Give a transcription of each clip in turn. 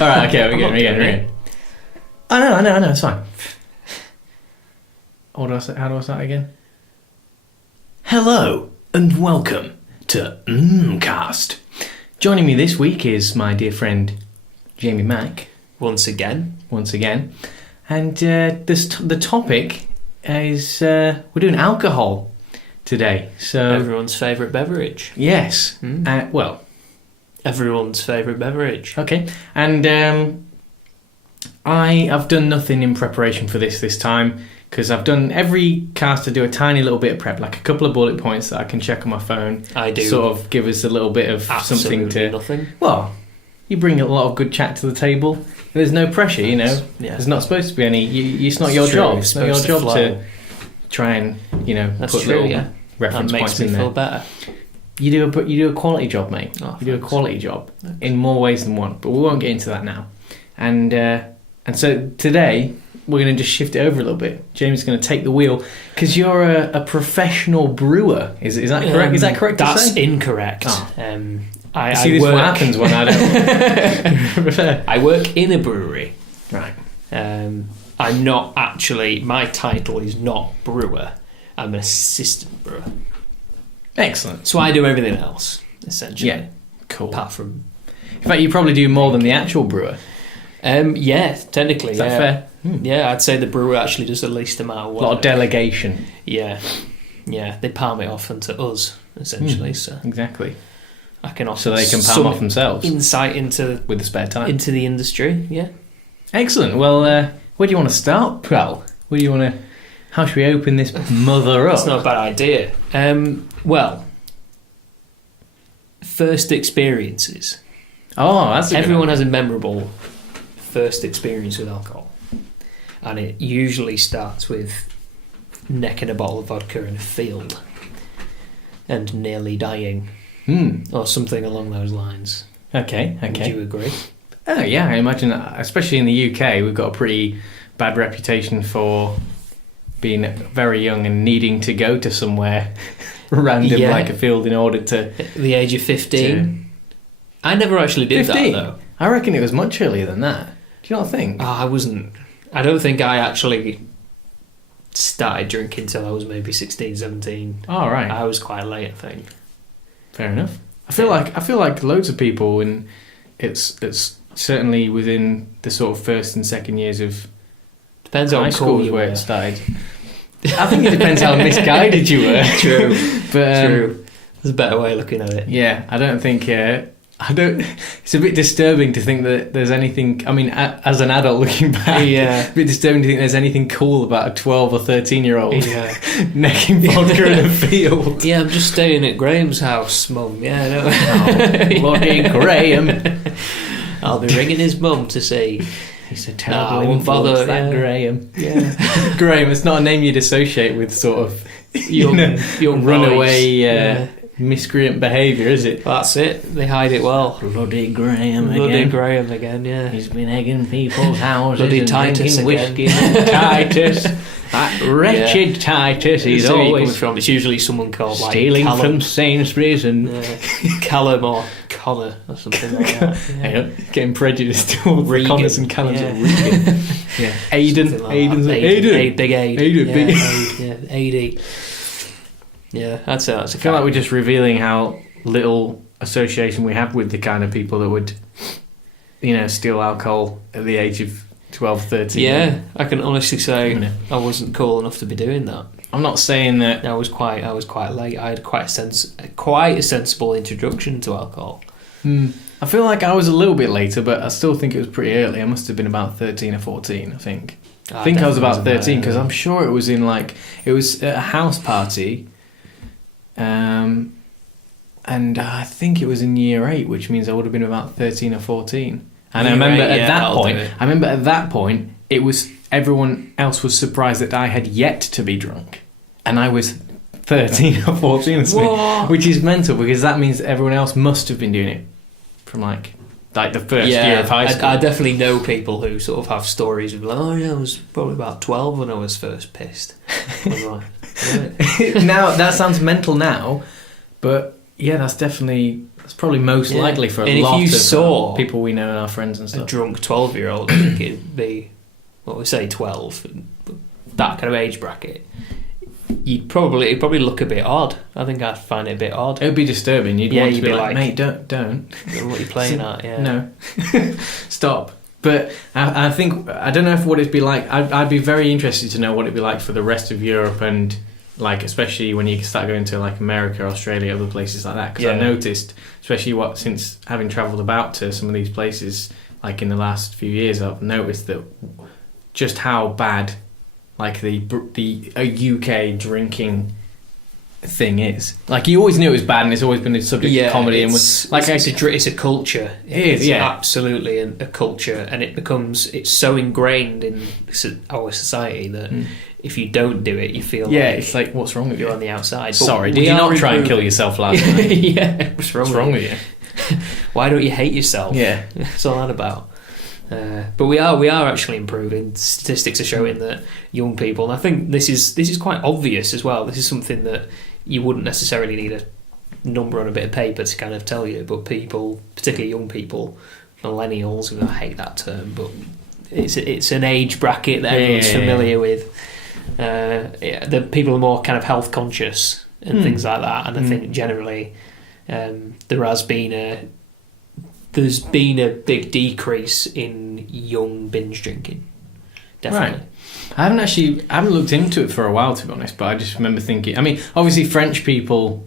Alright, okay, we're good. I know, it's fine. How do I start again? Hello, and welcome to Mmmcast. Joining me this week is my dear friend, Jamie Mack. Once again. And the topic is, we're doing alcohol today. So Everyone's favourite beverage. Yes. Everyone's favourite beverage. Okay. And I've done nothing in preparation for this time, because I've done every cast. I do a tiny little bit of prep, like a couple of bullet points that I can check on my phone. I do. Sort of give us a little bit of something to... nothing. Well, you bring a lot of good chat to the table. There's no pressure, you know. Yeah. There's not supposed to be any... it's not your job. It's not your job to try and, That's put true, little reference that points makes me in there. feel better. You do a quality job, mate. Oh, you do a quality job in more ways than one, but we won't get into that now. And so today we're going to just shift it over a little bit. James is going to take the wheel because you're a professional brewer. Is that correct? Is that correct? That's to say? incorrect. Oh. I see, this is what happens when I don't. I work in a brewery. Right. I'm not actually. My title is not brewer. I'm an assistant brewer. Excellent. So I do everything else, essentially. Yeah. Cool. Apart from... In fact, you probably do more than the actual brewer. Yeah, technically. Is that fair? Yeah, I'd say the brewer actually does the least amount of work. A lot of delegation. Yeah. They palm it off onto us, essentially. So exactly. I can offer so they can palm off themselves. Insight into... with the spare time. Into the industry, yeah. Excellent. Well, where do you want to start, pal? Where do you want to... How should we open this mother up? That's not a bad idea. Well, first experiences. Oh, that's everyone has a memorable first experience with alcohol, and it usually starts with necking a bottle of vodka in a field and nearly dying, or something along those lines. Okay. Would you agree? Oh yeah, I imagine that, especially in the UK, we've got a pretty bad reputation for being very young and needing to go to somewhere random like a field in order to... At the age of 15? I never actually did 15? that, though. I reckon it was much earlier than that. Do you not think? I wasn't... I don't think I actually started drinking till I was maybe 16, 17. Oh, right. I was quite late, I think. Fair enough. I feel like loads of people, and it's certainly within the sort of first and second years of... Depends on high school cool you where were. it started. I think it depends how misguided you were. True. But, True. There's a better way of looking at it. Yeah, I don't think... It's a bit disturbing to think that there's anything... I mean, as an adult looking back, it's a bit disturbing to think there's anything cool about a 12 or 13-year-old necking vodka in a field. Yeah, I'm just staying at Graham's house, Mum. Yeah, I know. Oh, bloody Graham. I'll be ringing his mum to say... He's a terrible influence, that Graham. Yeah. Graham, it's not a name you'd associate with sort of young runaway miscreant behaviour, is it? That's it. They hide it well. Bloody Graham again, yeah. He's been egging people's houses Bloody and Titus drinking again. whiskey and Titus. That wretched Titus. He's So always from. It's usually someone called stealing like from Sainsbury's and Callum or Connor or something like that. Yeah. Getting prejudiced towards the Connors and Callums of Regan. Yeah. Aidan. Aiden. Big Aid. Aiden. AD. Yeah, I'd say that's a I feel like we're just revealing how little association we have with the kind of people that would, steal alcohol at the age of 12, 13. Yeah, I can honestly say I wasn't cool enough to be doing that. I'm not saying that... I was quite late. I had quite a sensible introduction to alcohol. I feel like I was a little bit later, but I still think it was pretty early. I must have been about 13 or 14, I think. I think I was about 13, because I'm sure it was it was at a house party, and I think it was in year 8, which means I would have been about 13 or 14. And I remember at that point, it was everyone else was surprised that I had yet to be drunk, and I was 13 or 14 or something, which is mental, because that means that everyone else must have been doing it from like the first year of high school. I definitely know people who sort of have stories of I was probably about 12 when I was first pissed. I was like, Now that sounds mental now, but that's probably most likely for a lot of people we know and our friends and stuff. A drunk 12-year-old, I think it'd be, what we say, 12, that kind of age bracket. It'd probably look a bit odd. I think I'd find it a bit odd. It would be disturbing. You'd want to be like, mate, don't. What are you playing at? Yeah. No. Stop. But I think, I don't know what it'd be like. I'd be very interested to know what it'd be like for the rest of Europe, and like especially when you start going to like America, Australia, other places like that. Because I noticed, especially since having travelled about to some of these places, like in the last few years, I've noticed that just how bad like the UK drinking thing is. Like you always knew it was bad, and it's always been a subject of comedy, and it's a culture. It's absolutely a culture, and it's so ingrained in our society that if you don't do it, you feel it's like, what's wrong with you? You're on the outside. Sorry, did you not try and kill yourself last night? Yeah, what's wrong with you? Why don't you hate yourself? Yeah, that's all that about. But we are actually improving. Statistics are showing that young people, and I think this is quite obvious as well. This is something that you wouldn't necessarily need a number on a bit of paper to kind of tell you, but people, particularly young people, millennials, I hate that term, but it's an age bracket that everyone's familiar with. The people are more kind of health conscious and things like that, and I think generally there's been a big decrease in young binge drinking. Definitely. Right. I haven't looked into it for a while, to be honest, but I just remember thinking, I mean, obviously French people,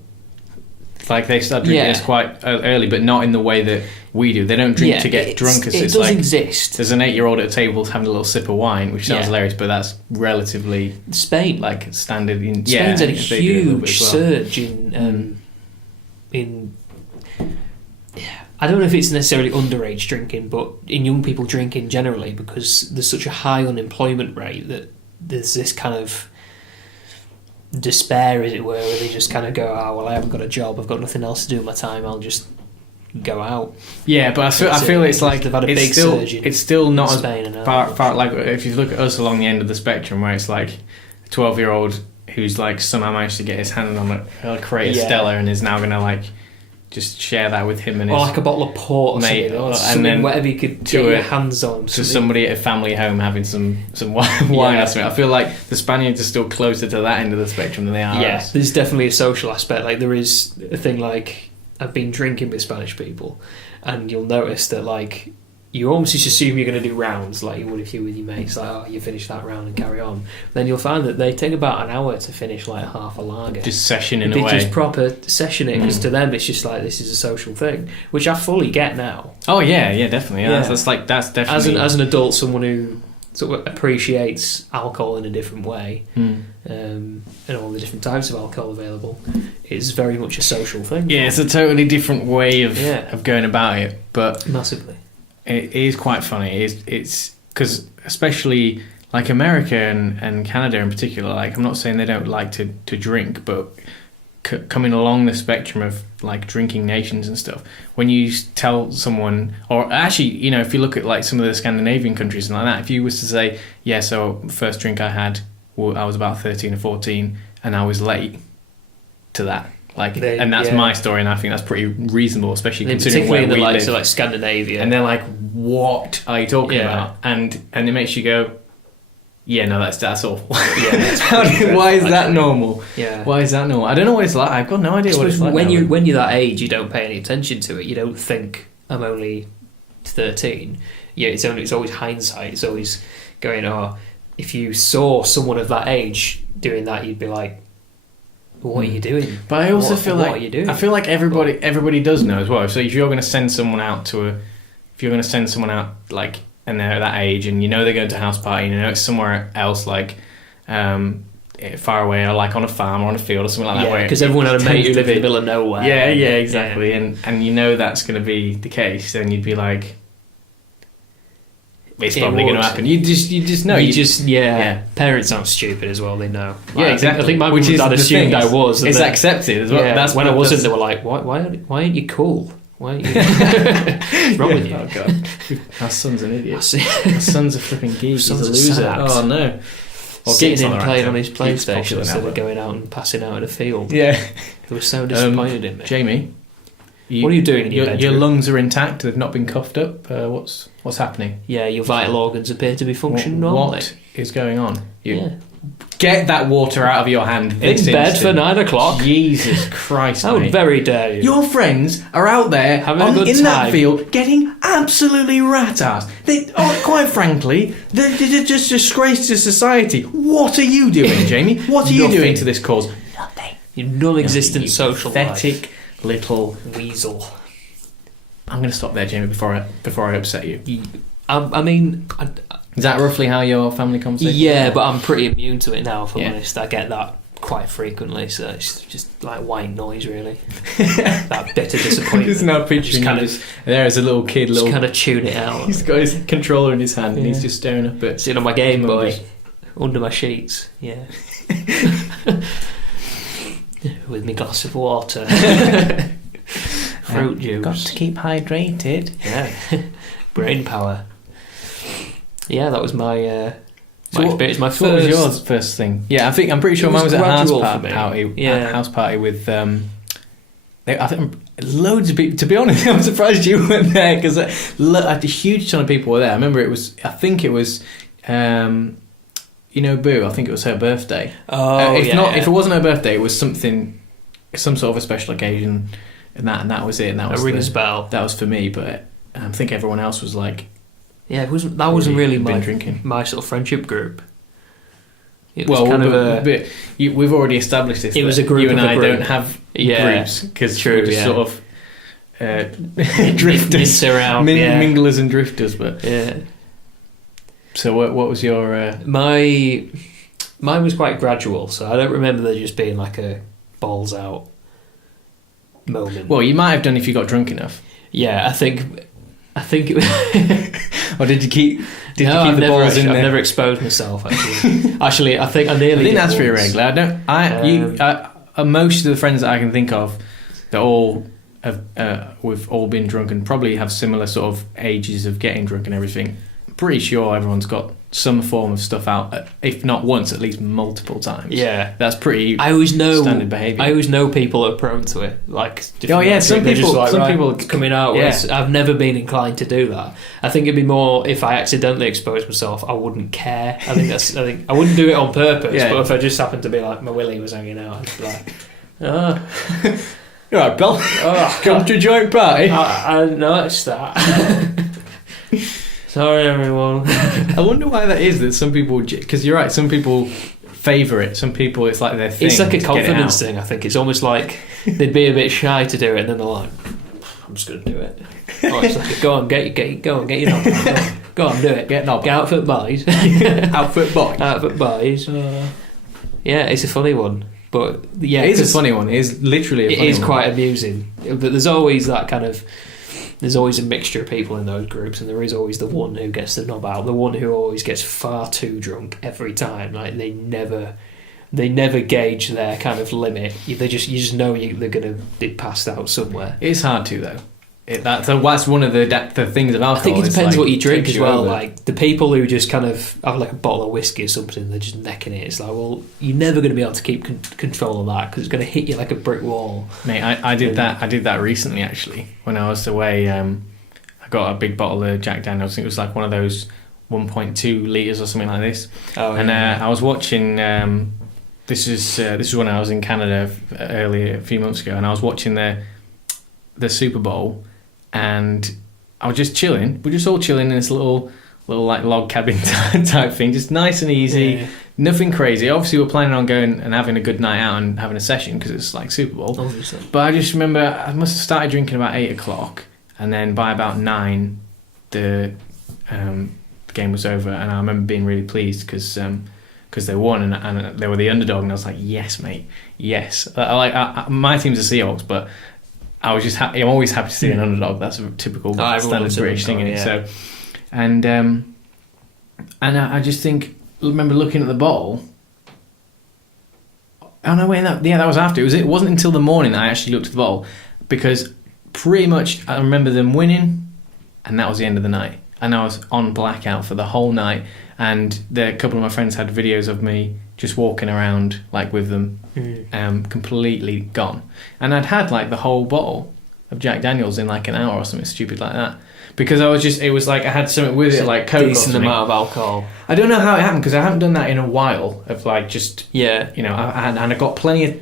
like they start drinking this quite early, but not in the way that we do. They don't drink to get drunk. It does exist. There's an 8-year-old at a table having a little sip of wine, which sounds hilarious, but that's relatively Spain, like standard. Spain's had a huge surge in I don't know if it's necessarily underage drinking, but in young people drinking generally, because there's such a high unemployment rate that there's this kind of despair, as it were, where they just kind of go, well, I haven't got a job, I've got nothing else to do with my time, I'll just go out. Yeah, but I feel it's like they've had a big surge in it's still not Spain as far like if you look at us along the end of the spectrum, where it's like a 12-year-old who's like somehow managed to get his hand on a crate of Stella and is now going to like just share that with him and his like a bottle of port or mate, something, and then whatever you could get your hands on. To somebody at a family home having some wine or something. I feel like the Spaniards are still closer to that end of the spectrum than they are. Yeah, there's definitely a social aspect. Like there is a thing like I've been drinking with Spanish people, and you'll notice that like you almost just assume you're going to do rounds like you would if you were with your mates, like you finish that round and carry on. Then you'll find that they take about an hour to finish like half a lager. Just sessioning away. They just proper session it, because to them it's just like this is a social thing, which I fully get now. Oh yeah, definitely. Yeah. That's definitely as an adult, someone who sort of appreciates alcohol in a different way, and all the different types of alcohol available. It's very much a social thing. Yeah, it's a totally different way of going about it, but massively. It is quite funny. It's because especially like America and Canada in particular. Like I'm not saying they don't like to drink, but coming along the spectrum of like drinking nations and stuff. When you tell someone, or actually, if you look at like some of the Scandinavian countries and like that, if you was to say, so first drink I had, I was about 13 or 14, and I was late to that. And that's my story, and I think that's pretty reasonable, especially considering where we live. So like Scandinavia, and they're like, "What are you talking about?" And it makes you go, "Yeah, no, that's awful." Yeah, why is that normal? Yeah, why is that normal? I don't know what it's like. I've got no idea what it's like. When you're that age, you don't pay any attention to it. You don't think I'm only 13. Yeah, it's always hindsight. It's always going, if you saw someone of that age doing that, you'd be like, what are you doing? But I also feel like what are you doing? I feel like everybody does know as well. So if you're going to send someone out like, and they're at that age, and they're going to a house party, and it's somewhere else like far away, or like on a farm or on a field or something like that. Yeah, because everyone had a mate who lived in the middle of nowhere. Yeah, exactly. Yeah. And that's going to be the case. Then you'd be like, it's probably going to happen. You just know. Parents aren't stupid as well. They know. Exactly. I think my mum and dad assumed I was. It's accepted as well. Yeah, that's when I wasn't. They were like, "Why aren't you cool? Why aren't you?" What's wrong with you? Oh god, our son's an idiot. Our son's a flipping geek. He's a loser. Oh no. sitting in playing on his Keeps PlayStation popular now, instead of but- going out and passing out in a field. Yeah. They were so disappointed in me. Jamie, what are you doing in your bedroom? Your lungs are intact. They've not been coughed up. What's happening? Yeah, your vital organs appear to be functioning normally. What is going on? Yeah. Get that water out of your hand. In This bed instant. for 9 o'clock. Jesus Christ, How mate. very dare you. Your friends are out there Having a good in that time. field getting absolutely rat-assed. Quite frankly, they're just disgrace to society. What are you doing, Jamie? What are you Nothing. doing to this cause? Nothing. You non-existent You social pathetic life. little Weasel. I'm going to stop there, Jamie, before I upset you. I mean... Is that roughly how your family conversation? Yeah, but I'm pretty immune to it now, if I'm Yeah. honest. I get that quite frequently, so it's just like white noise, really. That bitter disappointment. Just now picturing kind you of, just there as a little kid. just kind of tune it out. He's got his controller in his hand and Yeah. he's just staring up at... Sitting on my Game Boy, numbers. under my sheets, yeah. With my glass of water. Fruit juice. Got to keep hydrated. Yeah. Brain power. Yeah, that was my experience. My What first... was yours first thing? Yeah, I'm pretty sure It mine was was at gradual for me. party. Yeah. At house party with. I think loads of people. To be honest, I'm surprised you weren't there because a huge ton of people were there. I remember it was. I think it was. Boo. I think it was her birthday. Oh, if yeah. not, if it wasn't her birthday, it was some sort of a special occasion, and that was it. And that was rings a bell. That was for me, but I think everyone else was like. Yeah, that wasn't really been my drinking. my sort of friendship group. It was we've already established this. It was that a group You and of a I group. don't have Yeah. groups because True, we're just yeah. sort of drifters, Mince around, yeah. minglers and drifters. But Yeah. so what was your? Mine was quite gradual, so I don't remember there just being like a balls out moment. Well, you might have done if you got drunk enough. Yeah, I think it was. Or did you keep? Did No, you keep I've the never, balls in I've there? never exposed myself. Actually, I think I nearly. I think did that's pretty once. regular. Most of the friends that I can think of, that all have we've all been drunk and probably have similar sort of ages of getting drunk and everything. Pretty sure everyone's got some form of stuff out, if not once, at least multiple times. Yeah, That's pretty I always know standard behaviour. I always know people are prone to it. Like, some they're just people- like, some right, people- it's coming out. yeah. I've never been inclined to do that. I think it'd be more if I accidentally exposed myself. I wouldn't care. I think I wouldn't do it on purpose. Yeah. But if I just happened to be like my willy was hanging out, I'd be like, oh, All right, Bill. oh Come to a joint party. I noticed that. Sorry, everyone. I wonder why that is. That some people, because you're right. Some people favour it. Some people, it's like their thing. It's like a to get it confidence out. thing. I think it's almost like they'd be a bit shy to do it, and then they're like, "I'm just going to do it." Oh, it's like, go on, get your knob on. Go on, do it. Get knob. Get outfit boys. Outfit boy. Outfit boys. Yeah, it's a funny one, but yeah, It is a 'cause funny one. It is literally a it funny is one. quite amusing. But there's always that kind of. There's always a mixture of people in those groups, and there is always the one who gets the knob out, the one who always gets far too drunk every time. Like they never gauge their kind of limit. You just know they're gonna be passed out somewhere. It's hard to though. That's one of the things of alcohol. I think it is, depends like, what you drink takes as well. over. Like the people who just kind of have like a bottle of whiskey or something, they're just necking it. It's like, well, you're never going to be able to keep control of that because it's going to hit you like a brick wall. Mate, I did that. I did that recently actually. When I was away, I got a big bottle of Jack Daniels. I think it was like one of those 1.2 litres or something like this. Oh, And yeah. I was watching. This is when I was in Canada earlier, a few months ago, and I was watching the Super Bowl, and I was just chilling. We're just all chilling in this little like log cabin type thing, just nice and easy, Yeah. nothing crazy. Obviously, we're planning on going and having a good night out and having a session because it's like Super Bowl. Obviously. But I just remember I must have started drinking about 8 o'clock, and then by about 9, the game was over, and I remember being really pleased because they won and they were the underdog, and I was like, yes, mate, yes. My team's the Seahawks, but I was just happy. I'm always happy to see an underdog. That's a typical everyone standard loves an British thing, underdog, isn't it? yeah. So, and I just remember looking at the bottle. Oh no, wait, that was after. It wasn't until the morning that I actually looked at the bottle, because pretty much I remember them winning, and that was the end of the night. and I was on Blackout for the whole night. And a couple of my friends had videos of me just walking around like with them, completely gone. And I'd had like the whole bottle of Jack Daniels in like an hour or something stupid like that. Because it was like I had something with it, like Coke or something. Decent amount of alcohol. I don't know how it happened because I haven't done that in a while. Of like just I got plenty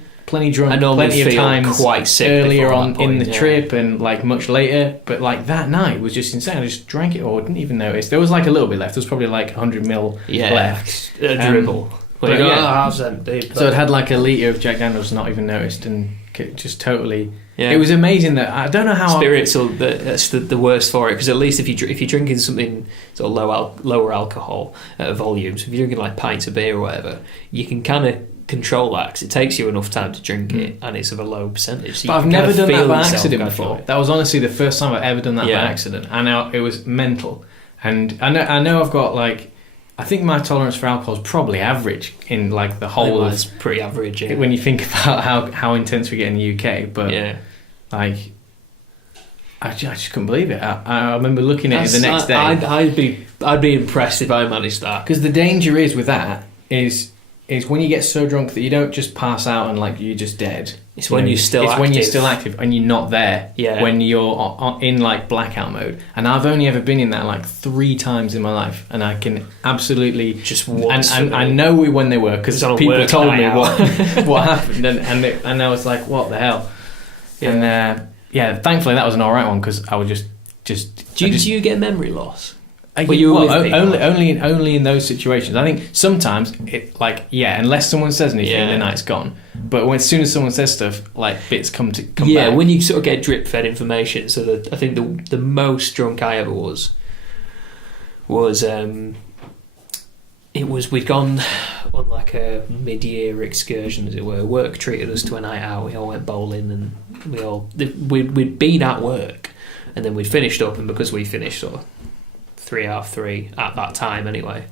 drunk, plenty of times quite sick earlier on in the trip and like much later. But like that night was just insane. I just drank it all. Didn't even notice. There was like a little bit left. There was probably like 100 ml left. A dribble. But half's empty. So I'd had like a litre of Jack Daniels, not even noticed, and just totally. Yeah. It was amazing that I don't know how spirits are that's the worst for it, because at least if you're drinking something sort of lower alcohol volumes, if you're drinking like pints of beer or whatever, you can kind of control that because it takes you enough time to drink it and it's of a low percentage. So but I've never done that by accident before. That was honestly the first time I've ever done that by accident, and it was mental. And I know I've got like. I think my tolerance for alcohol is probably average in like the whole. It's pretty average when you think about how intense we get in the UK. But like, I just couldn't believe it. I remember looking at it the next day. I'd be impressed if I managed that. Because the danger is with that is when you get so drunk that you don't just pass out and like you're just dead. It's when you're still active. It's when you're still active and you're not there. Yeah. When you're in like blackout mode. And I've only ever been in that like 3 times in my life, and I can absolutely just once. And I know when they were because people told me what happened, and I was like, what the hell? Yeah. And thankfully that was an alright one because I would just. Do you get memory loss? Only in those situations. I think sometimes it unless someone says anything, the night's gone. But as soon as someone says stuff, like bits come back. Yeah, when you sort of get drip fed information. So I think the most drunk I ever was we'd gone on like a mid-year excursion, as it were. Work treated us to a night out. We all went bowling, and we'd been at work, and then we'd finished up, and because we finished sort of 3:30 at that time anyway,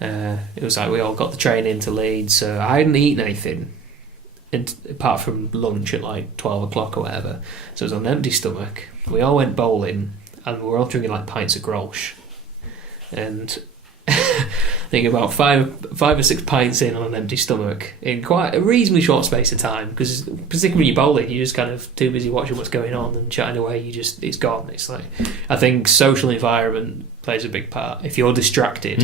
it was like we all got the train into Leeds, so I hadn't eaten anything apart from lunch at like 12 o'clock or whatever, so it was on an empty stomach. We all went bowling and we were all drinking like pints of Grolsch, and I think about five or six pints in on an empty stomach in quite a reasonably short space of time, because particularly when you're bowling you're just kind of too busy watching what's going on and chatting away, it's gone. It's like, I think social environment plays a big part. If you're distracted,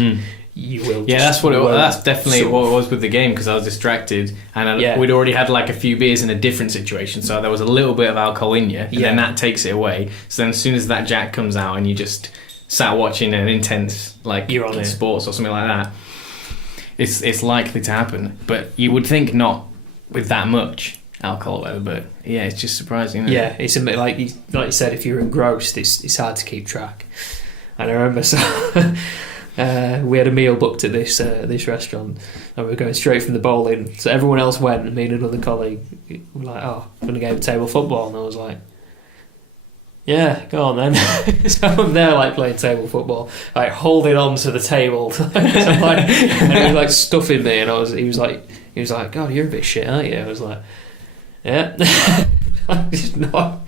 you will. Yeah, that's definitely what it was with the game, because I was distracted and we'd already had like a few beers in a different situation, so there was a little bit of alcohol in you, and then that takes it away. So then as soon as that Jack comes out and you just sat watching an intense you're on sports or something like that, it's likely to happen. But you would think not with that much alcohol or whatever, but it's just surprising, isn't it? It's a bit like you said, if you're engrossed it's hard to keep track. And I remember we had a meal booked at this restaurant, and we were going straight from the bowling, so everyone else went, and me and another colleague were like, I'm going to go to table football, and I was like, yeah, go on then. So I'm there like playing table football, like holding on to the table, and he was like stuffing me, and he was like, God, you're a bit shit, aren't you? I was like, yeah. I'm just not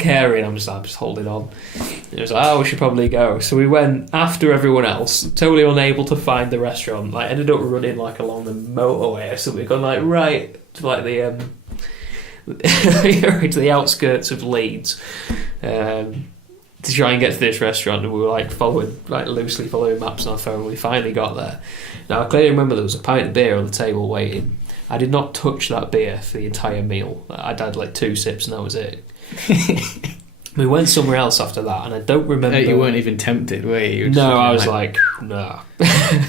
caring. I'm just holding on. And it was like, we should probably go. So we went after everyone else, totally unable to find the restaurant. Like, ended up running like along the motorway or something, gone like right to like the to the outskirts of Leeds, to try and get to this restaurant. And we were like loosely following maps on our phone. We finally got there. Now I clearly remember there was a pint of beer on the table waiting. I did not touch that beer for the entire meal. I'd had like 2 sips and that was it. We went somewhere else after that, and I don't remember. You weren't even tempted, were you? No, I was like, nah,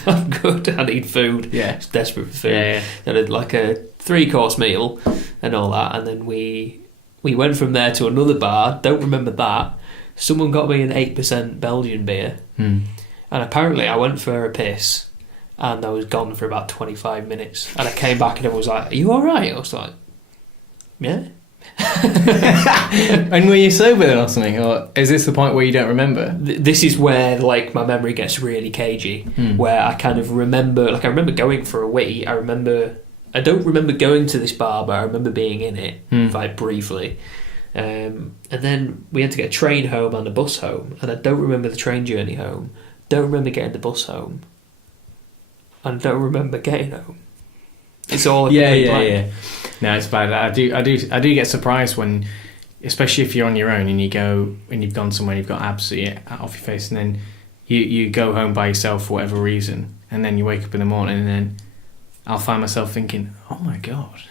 I'm good. I need food. Yeah, I was desperate for food. Yeah. I had like a 3-course meal and all that, and then we went from there to another bar. Don't remember that. Someone got me an 8% Belgian beer, and apparently I went for a piss, and I was gone for about 25 minutes, and I came back and everyone was like, "Are you all right?" I was like, "Yeah." And were you sober then or something, or is this the point where you don't remember? This is where like my memory gets really cagey, where I kind of remember, like I remember going for a wee. I don't remember going to this bar, but I remember being in it like briefly, And then we had to get a train home and a bus home, and I don't remember the train journey home, don't remember getting the bus home, and don't remember getting home. It's all yeah. No, it's bad. I do get surprised when, especially if you're on your own and you go and you've gone somewhere and you've got absolutely off your face, and then you go home by yourself for whatever reason, and then you wake up in the morning, and then I'll find myself thinking, oh my god,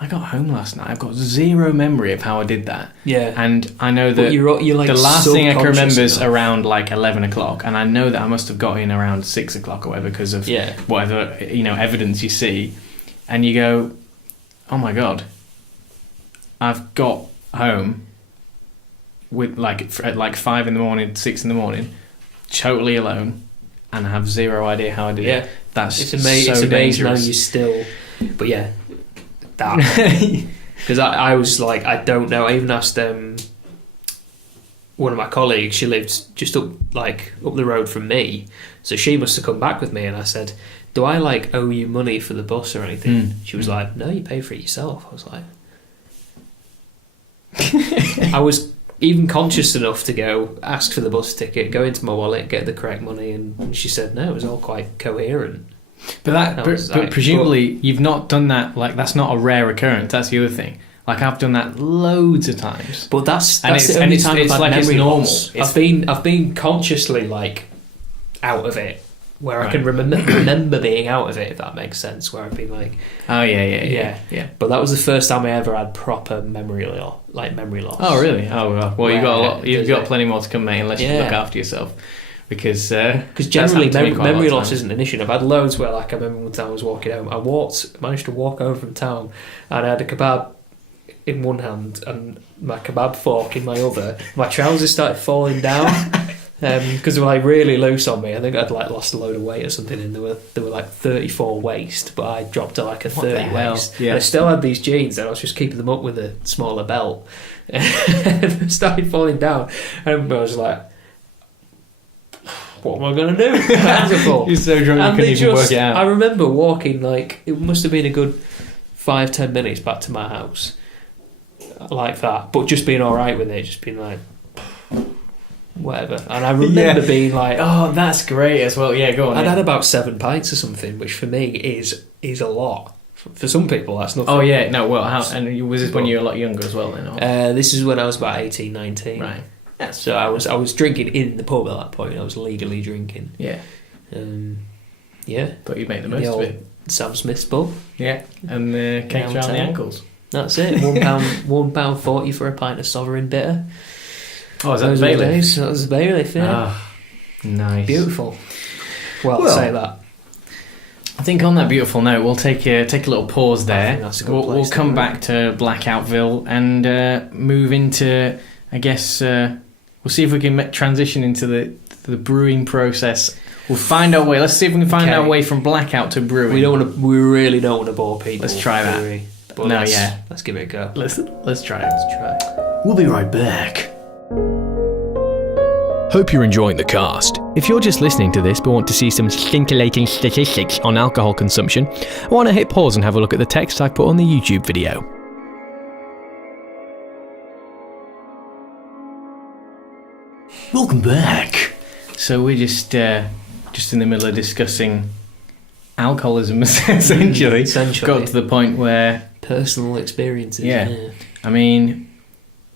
I got home last night. I've got zero memory of how I did that. Yeah. And I know that you're like the last thing I can remember is enough. around like 11 o'clock, and I know that I must have got in around 6 o'clock or whatever because of whatever evidence you see, and you go, oh my god, I've got home with at like 5 in the morning, 6 in the morning, totally alone, and I have zero idea how I did it. It's amazing how you still. But yeah, that because I was like, I don't know. I even asked one of my colleagues. She lived just up the road from me, so she must have come back with me. And I said, "Do I owe you money for the bus or anything?" She was like, "No, you pay for it yourself." I was like, I was even conscious enough to go ask for the bus ticket, go into my wallet, get the correct money, and she said no, it was all quite coherent. But presumably you've not done that. That's not a rare occurrence. That's the other thing. I've done that loads of times. But that's the only time I've had memory loss. I've been consciously out of it, where I can remember being out of it, if that makes sense. Where I've been oh yeah. But that was the first time I ever had proper memory loss. Oh really? Oh well, you've got a lot. You've got plenty more to come, mate. Unless you look after yourself, because generally memory loss isn't an issue. I've had loads where I remember one time I was walking home. I managed to walk home from town, and I had a kebab in one hand and my kebab fork in my other. My trousers started falling down. Because they were really loose on me. I think I'd lost a load of weight or something, and they were 34 waist, but I dropped to a 30 waist. Yeah. And I still had these jeans, and I was just keeping them up with a smaller belt. And they started falling down, and I was like, "What am I going to do?" My hands are full. You're so drunk you couldn't even work it out. I remember walking it must have been a good 5-10 minutes back to my house, like that, but just being all right with it, just being whatever. And I remember being oh, that's great as well. Yeah, go on. I'd had about 7 pints or something, which for me is a lot. For some people, that's nothing. Oh yeah, no. Well, and was this when you were a lot younger as well? Then, this is when I was about 18, 19. Right. Yeah. So I was drinking in the pub at that point. I was legally drinking. Yeah. Yeah. But you make the most of it. Sam Smith's pub. Yeah. And cakes around the ankles. That's it. £1.40 for a pint of Sovereign Bitter. Oh, is that the Bailiff? That was the Bailiff, yeah. Ah, nice. Beautiful. Well, say that. I think on that beautiful note, we'll take a little pause there. We'll come back to Blackoutville and move into, I guess, we'll see if we can transition into the brewing process. We'll find our way. Let's see if we can find our way from Blackout to brewing. We really don't want to bore people. Let's try that. But let's give it a go. Let's try it. Let's try. We'll be right back. Hope you're enjoying the cast. If you're just listening to this but want to see some scintillating statistics on alcohol consumption, I want to hit pause and have a look at the text I put on the YouTube video. Welcome back. So we're just in the middle of discussing alcoholism, essentially. Got to the point where personal experiences. Yeah. I mean,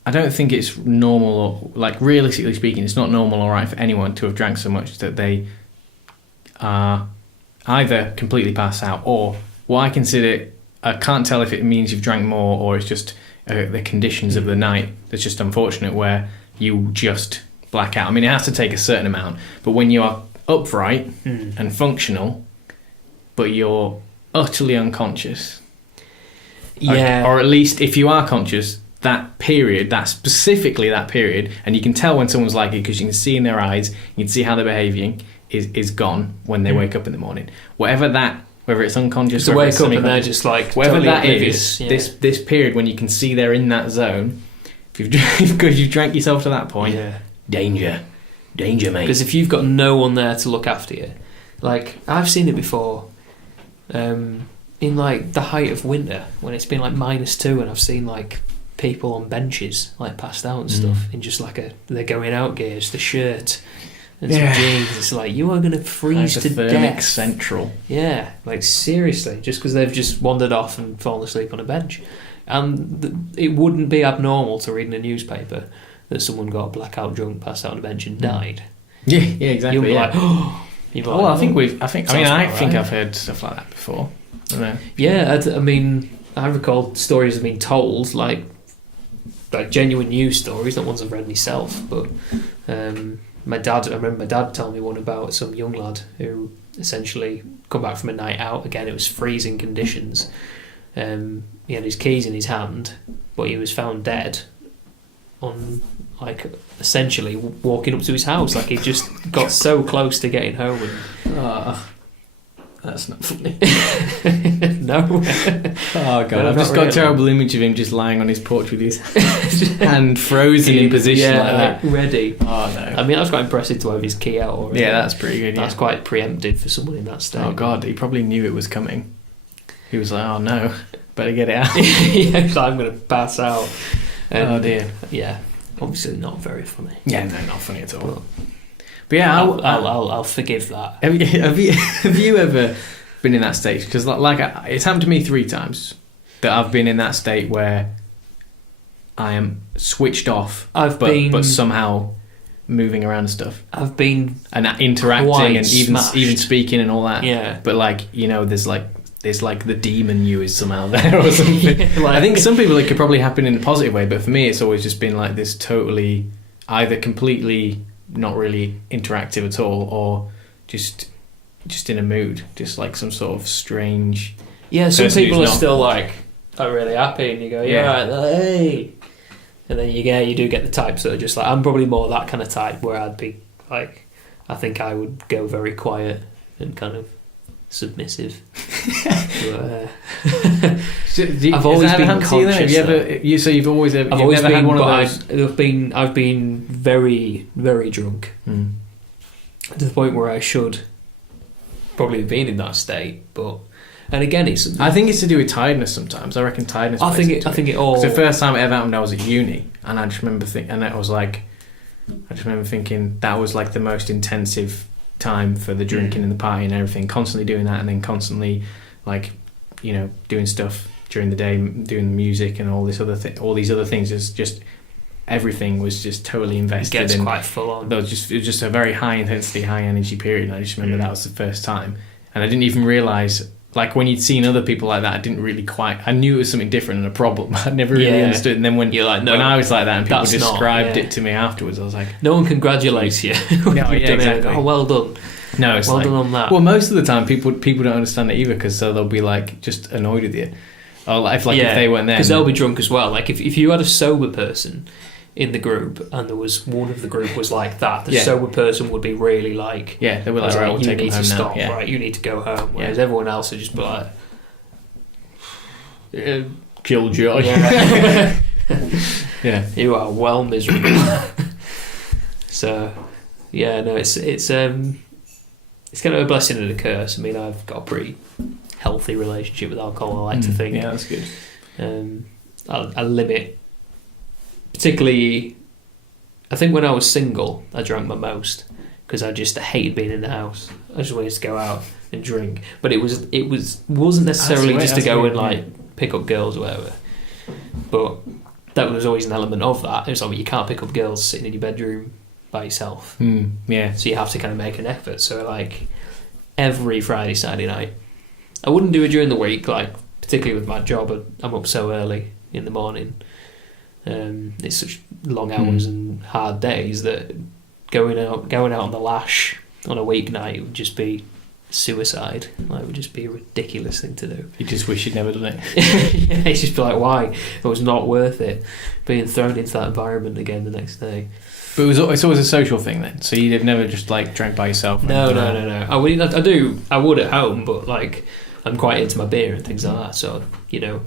I don't think it's normal, or realistically speaking, it's not normal or right for anyone to have drank so much that they are either completely pass out, or what I consider, I can't tell if it means you've drank more or it's just the conditions of the night that's just unfortunate, where you just black out. I mean, it has to take a certain amount, but when you are upright and functional, but you're utterly unconscious, or at least if you are conscious, specifically that period, and you can tell when someone's like it because you can see in their eyes, you can see how they're behaving, is gone when they wake up in the morning. Whether it's unconscious, to wake up and they're just whatever totally that oblivious, is, this period when you can see they're in that zone, because you've drank yourself to that point, danger, mate. Because if you've got no one there to look after you, I've seen it before, in the height of winter when it's been -2, and I've seen people on benches, like passed out and stuff, in just like their going out gear, just a shirt and some jeans. It's like, you are going to freeze to death. Central. Yeah, like seriously, just because they've just wandered off and fallen asleep on a bench. And it wouldn't be abnormal to read in a newspaper that someone got blackout drunk, passed out on a bench and died. Yeah, exactly. You'll be like, I think I've heard stuff like that before. I know. Yeah, I mean, I recall stories have been told, like genuine news stories, not ones I've read myself. But I remember my dad telling me one about some young lad who essentially come back from a night out. Again, it was freezing conditions. He had his keys in his hand, but he was found dead on, like, essentially walking up to his house. Like, he just got so close to getting home. That's not funny. No. Oh, God. I've just got a terrible image of him just lying on his porch with his hand frozen in position like that. Ready. Oh, no. I mean, that's quite impressive to have his key out already. Yeah, that's pretty good. That's quite preemptive for someone in that state. Oh, God. He probably knew it was coming. He was like, oh, no. Better get it out. Yeah, so I'm going to pass out. Oh, dear. Yeah. Obviously not very funny. Yeah, no, not funny at all. But yeah, I'll forgive that. Have you ever been in that state? Because it's happened to me 3 times that I've been in that state where I am switched off, but somehow moving around stuff. I've been and interacting and even speaking and all that. Yeah. But there's the demon you is somehow there or something. I think some people it could probably happen in a positive way, but for me it's always just been like this totally either completely not really interactive at all, or just in a mood, just like some sort of strange. Yeah, some people are still like are really happy, and you go, hey, and then you do get the types that are just like, I'm probably more that kind of type where I'd be like, I think I would go very quiet and kind of submissive. I've always been conscious. You've always had one of those. I've been very, very drunk to the point where I should probably have been in that state. And again, I think it's to do with tiredness. Sometimes I reckon tiredness. I think it all. Because the first time it ever happened, I was at uni, and I just remember thinking that was like the most intensive time for the drinking and the partying and everything, constantly doing that, and then constantly doing stuff during the day, doing the music and all these other things. Is just everything was just totally invested. It gets quite full on. It was just a very high intensity, high energy period, and I just remember that was the first time, and I didn't even realise, like, when you'd seen other people like that, I didn't really I knew it was something different and a problem. I'd never really understood. And then when you're like, when I was like that and people described it to me afterwards, I was like, no one congratulates you. No, exactly. Oh, well done. No, it's well done on that. Well, most of the time people don't understand it either, because they'll be like just annoyed with you, or if they weren't there, because they'll be drunk as well. Like if you had a sober person in the group and there was one of the group was like that, the sober person would be really like, they were like, right, we'll take him home now. Stop, right, you need to go home. Whereas everyone else would just be like, killjoy. Yeah, you are well miserable. So it's kind of a blessing and a curse. I mean, I've got a pretty healthy relationship with alcohol, I like to think. Yeah, that's good. I limit, particularly, I think when I was single, I drank my most because I hated being in the house. I just wanted to go out and drink, but it wasn't necessarily just to go and like pick up girls or whatever. But that was always an element of that. It was like, you can't pick up girls sitting in your bedroom by yourself. So you have to kind of make an effort. So like every Friday, Saturday night, I wouldn't do it during the week, like particularly with my job. I'm up so early in the morning. It's such long hours and hard days that going out on the lash on a weeknight would just be suicide. Like, it would just be a ridiculous thing to do. You just wish you'd never done it. Yeah, it's just be like, why? It was not worth it being thrown into that environment again the next day. But it's always a social thing then. So you'd have never just like drank by yourself. No. I would at home, but like I'm quite into my beer and things like that. So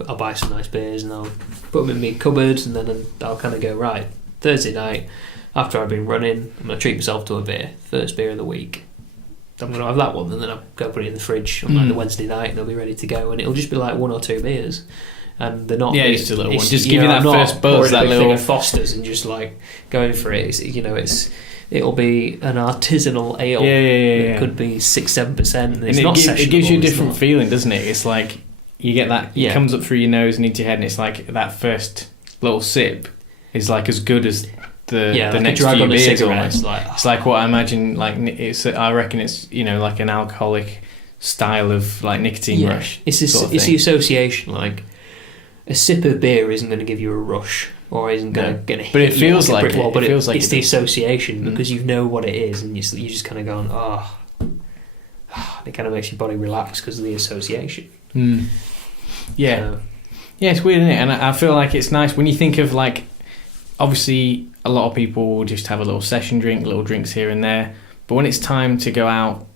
I'll buy some nice beers and I'll put them in my cupboard, and then I'll kind of go, right, Thursday night after I've been running, I'm gonna treat myself to a beer. First beer of the week. I'm gonna have that one, and then I'll go put it in the fridge on like the Wednesday night, and it'll be ready to go. And it'll just be like 1 or 2 beers. and they're not. Yeah, just a little one. Just you give you know, that I'm not first buzz, pouring a that big little thing of Foster's and just like going for it. It'll be an artisanal ale. Yeah. It could be 6-7%. It's not sessionable. It gives you a it's different not. feeling, doesn't it? It's like you get that. Yeah. It comes up through your nose and into your head, and it's like that first little sip is like as good as the like next a drag few on a beers. cigarette. Almost. It's like what I imagine. Like I reckon it's like an alcoholic style of like nicotine rush. It's the association. Like a sip of beer isn't going to give you a rush. Or isn't going to hit but it feels you like a brick wall, but it's the does. association because you know what it is and you just kind of going, it kind of makes your body relax because of the association. Yeah, it's weird, isn't it? And I feel like it's nice when you think of like, obviously a lot of people will just have a little session drink, little drinks here and there, but when it's time to go out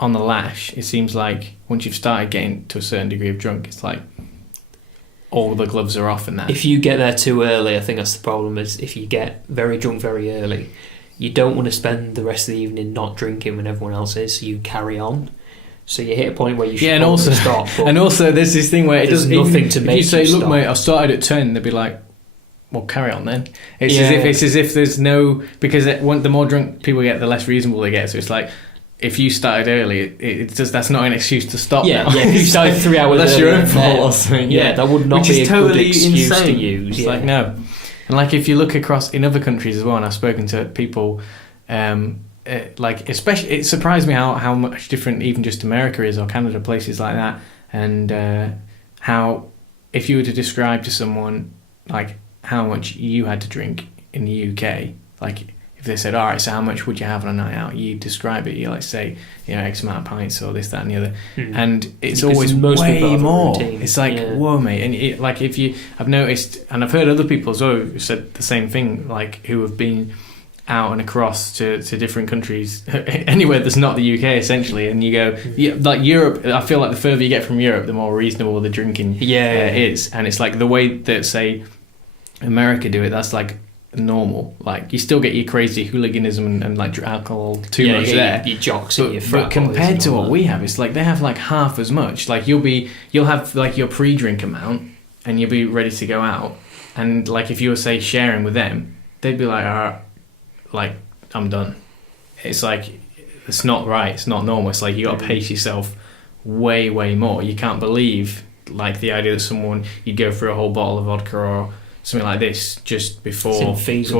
on the lash, it seems like once you've started getting to a certain degree of drunk, it's like all the gloves are off and that. If you get there too early, I think that's the problem. Is if you get very drunk very early, you don't want to spend the rest of the evening not drinking when everyone else is, so you carry on. So you hit a point where you should also stop. And also, there's this thing where it does nothing to make you say, you "Look, stop. mate, I started at 10." They'd be like, "Well, carry on then." It's as if there's no, because the more drunk people get, the less reasonable they get. So it's like, if you started early, that's not an excuse to stop. Yeah, now. if you started 3 hours that's earlier, your own fault or something. Yeah, that would not Which be is a totally good excuse insane. to use. It's like, no. And like if you look across in other countries as well, and I've spoken to people, like especially, it surprised me how much different even just America is or Canada, places like that, and how if you were to describe to someone like how much you had to drink in the UK, like if they said, all right, so how much would you have on a night out? You describe it, you like say, X amount of pints or this, that and the other. And it's Because always most people way have a more. routine. It's like, whoa, mate. And like I've noticed, and I've heard other people as well who said the same thing, like who have been out and across to different countries, anywhere that's not the UK essentially, and you go, like Europe, I feel like the further you get from Europe, the more reasonable the drinking is. And it's like the way that, say, America do it, that's like normal. Like you still get your crazy hooliganism and like alcohol too much there. Your jocks and your frat but compared boys to and all what that. we have, it's like they have like half as much. Like you'll have like your pre-drink amount and you'll be ready to go out. And like if you were say sharing with them, they'd be like, all right, like I'm done. It's like it's not right. It's not normal. It's like you got to pace yourself way more. You can't believe like the idea that you'd go through a whole bottle of vodka or something like this just before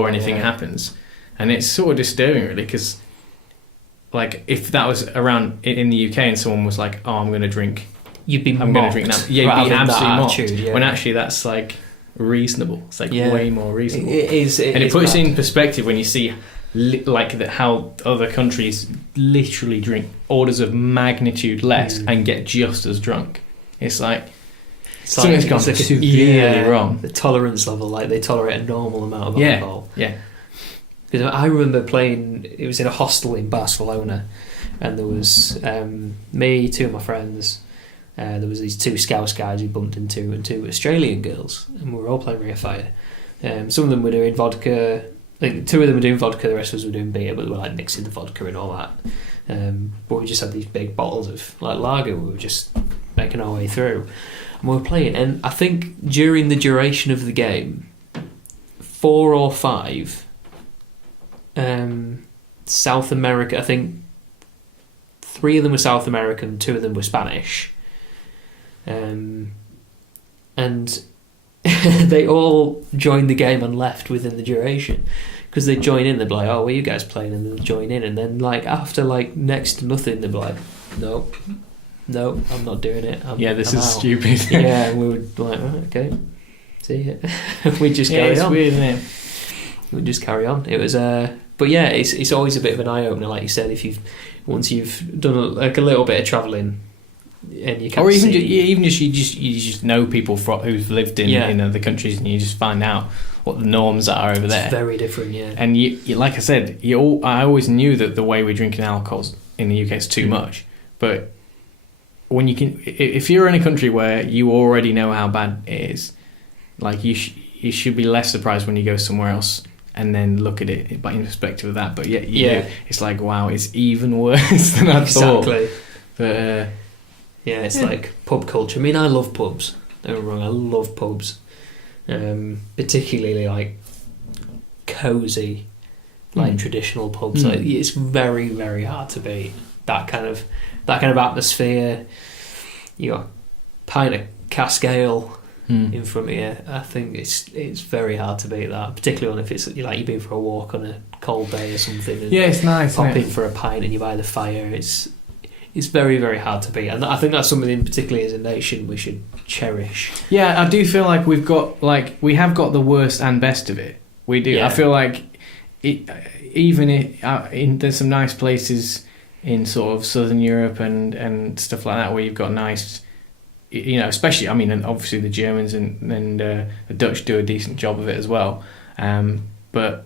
anything happens, and it's sort of disturbing really, because like if that was around in the UK and someone was like, oh, I'm going to drink, you'd be I'm going to drink now, you'd be absolutely mocked, when actually that's like reasonable. It's like way more reasonable. It is, and it puts it in perspective when you see how other countries literally drink orders of magnitude less and get just as drunk. It's like something's gone severely wrong. The tolerance level, like they tolerate a normal amount of alcohol. Yeah. Because I remember playing, it was in a hostel in Barcelona, and there was me, two of my friends, there was these two Scouse guys we bumped into, and two Australian girls, and we were all playing Ring of Fire. Some of them were doing vodka, like two of them were doing vodka, the rest of us were doing beer, but we were like mixing the vodka and all that. But we just had these big bottles of like lager, we were just making our way through. And we were playing, and I think during the duration of the game, 4 or 5 South America, I think 3 of them were South American, 2 of them were Spanish, and they all joined the game and left within the duration, because they'd join in, they'd be like, oh, where are you guys playing? And they'd join in, and then like after like next to nothing, they'd be like, no, I'm not doing it. This I'm is out. stupid. Yeah, and we would be like, oh, okay, see ya. We just carry it's on. weird, isn't it? We just carry on. It was but yeah, it's always a bit of an eye opener, like you said. Once you've done a little bit of travelling, and you can, or even you just know people who've lived in other countries, and you just find out what the norms are over there. It's very different, yeah. And you like I said, I always knew that the way we're drinking alcohol in the UK is too much, but when if you're in a country where you already know how bad it is, like you should be less surprised when you go somewhere else and then look at it in perspective of that. But it's like, wow, it's even worse than I thought. Exactly. But it's like pub culture. I mean, I love pubs. Don't get me wrong, I love pubs, particularly like cosy, like traditional pubs. Like, it's very, very hard to beat that kind of atmosphere. You got a pint of cask ale in front of you. I think it's very hard to beat that, particularly if it's like you've been for a walk on a cold day or something. And it's nice. Pop in for a pint and you're by the fire. It's very, very hard to beat, and I think that's something, particularly as a nation, we should cherish. Yeah, I do feel like we have got the worst and best of it. We do. Yeah. I feel like there's some nice places in sort of Southern Europe and stuff like that where you've got nice, especially, I mean, and obviously the Germans and the Dutch do a decent job of it as well. But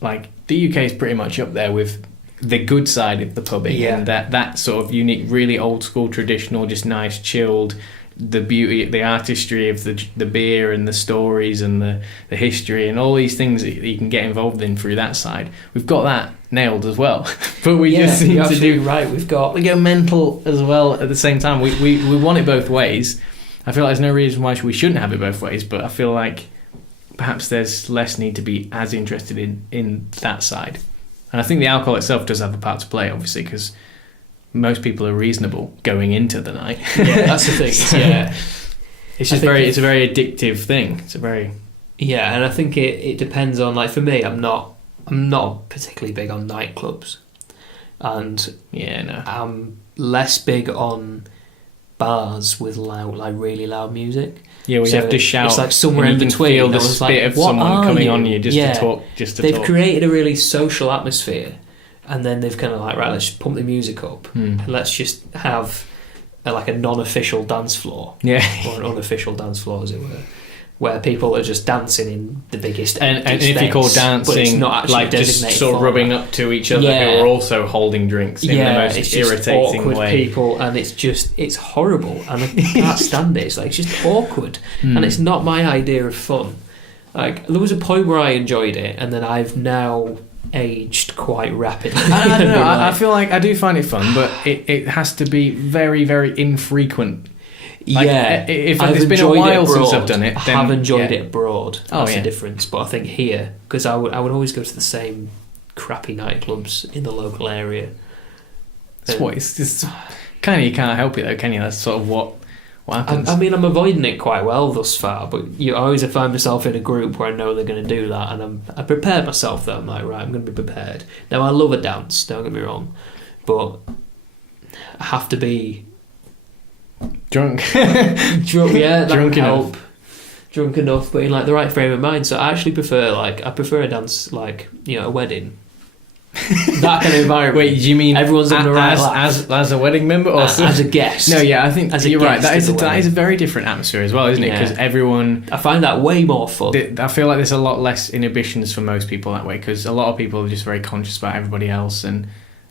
like the UK is pretty much up there with the good side of the pubbing, and that sort of unique, really old school, traditional, just nice, chilled, the beauty, the artistry of the beer and the stories and the history and all these things that you can get involved in through that side. We've got that nailed as well, but we just seem to do right. We go mental as well at the same time. We want it both ways. I feel like there's no reason why we shouldn't have it both ways, but I feel like perhaps there's less need to be as interested in that side. And I think the alcohol itself does have a part to play, obviously, because most people are reasonable going into the night. Yeah, that's the thing. So, it's just it's a very addictive thing. It's a very and I think it depends on, like, for me, I'm not particularly big on nightclubs, and I'm less big on bars with really loud music. Yeah, we have to shout. It's like somewhere in between. Feel the spit of someone coming on you just to talk. They've created a really social atmosphere, and then they've kind of like, right, let's just pump the music up, and let's just have a non-official dance floor, or an unofficial dance floor, as it were, where people are just dancing in the biggest and if you call dancing like just sort of rubbing up to each other who are also holding drinks in the most irritating awkward way. People, and it's horrible, and I can't stand it. It's like, it's just awkward, and it's not my idea of fun. Like, there was a point where I enjoyed it, and then I've now aged quite rapidly. I don't know. I feel like I do find it fun, but it has to be very, very infrequent. Like, if it's been a while since I've done it, then, I have enjoyed it abroad. That's the difference. But I think here, because I would always go to the same crappy nightclubs in the local area. It's just kind of, you can't help it though, can you? That's sort of what happens. I mean, I'm avoiding it quite well thus far, but I always find myself in a group where I know they're going to do that, and I prepared myself though. I'm like, right, I'm going to be prepared. Now, I love a dance, don't get me wrong, but I have to be drunk, that drunk can help. Drunk enough, but in like the right frame of mind. So I actually prefer a dance like, a wedding. That kind of environment. Wait, do you mean everyone's on the right laugh? As a wedding member, or as a guest? No, I think you're right. That is a very different atmosphere as well, isn't it? Because everyone, I find that way more fun. I feel like there's a lot less inhibitions for most people that way, because a lot of people are just very conscious about everybody else, and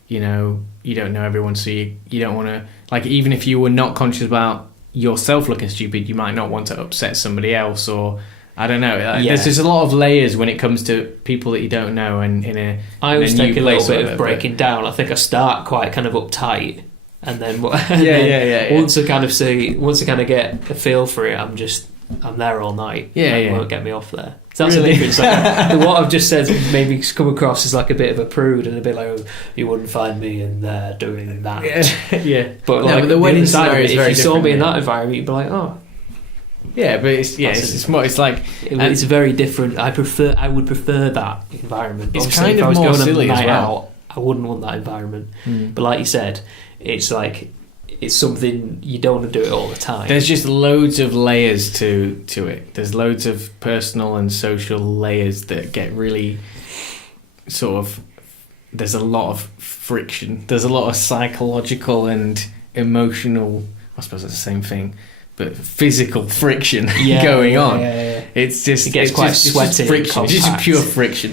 you don't know everyone, so you don't want to, like, even if you were not conscious about yourself looking stupid, you might not want to upset somebody else, or I don't know. There's just a lot of layers when it comes to people that you don't know, and I always take a little bit of breaking down. I think I start quite kind of uptight, and then once I kind of get a feel for it, I'm there all night. It won't get me off there. So that's the difference. Like, what I've just said maybe come across as like a bit of a prude and a bit like, oh, you wouldn't find me in there doing that. But like, but the wedding scenario is very different. If you saw me in that environment, you'd be like, oh. Yeah, but it's like it's very different. I would prefer that environment. It's obviously, kind if I of was more going silly on a as night well. out, I wouldn't want that environment. But like you said, it's like, it's something you don't want to do it all the time. There's just loads of layers to it. There's loads of personal and social layers that get really sort of, there's a lot of friction. There's a lot of psychological and emotional, I suppose that's the same thing, but physical friction going on. It's just, it gets quite sweaty. It's just pure friction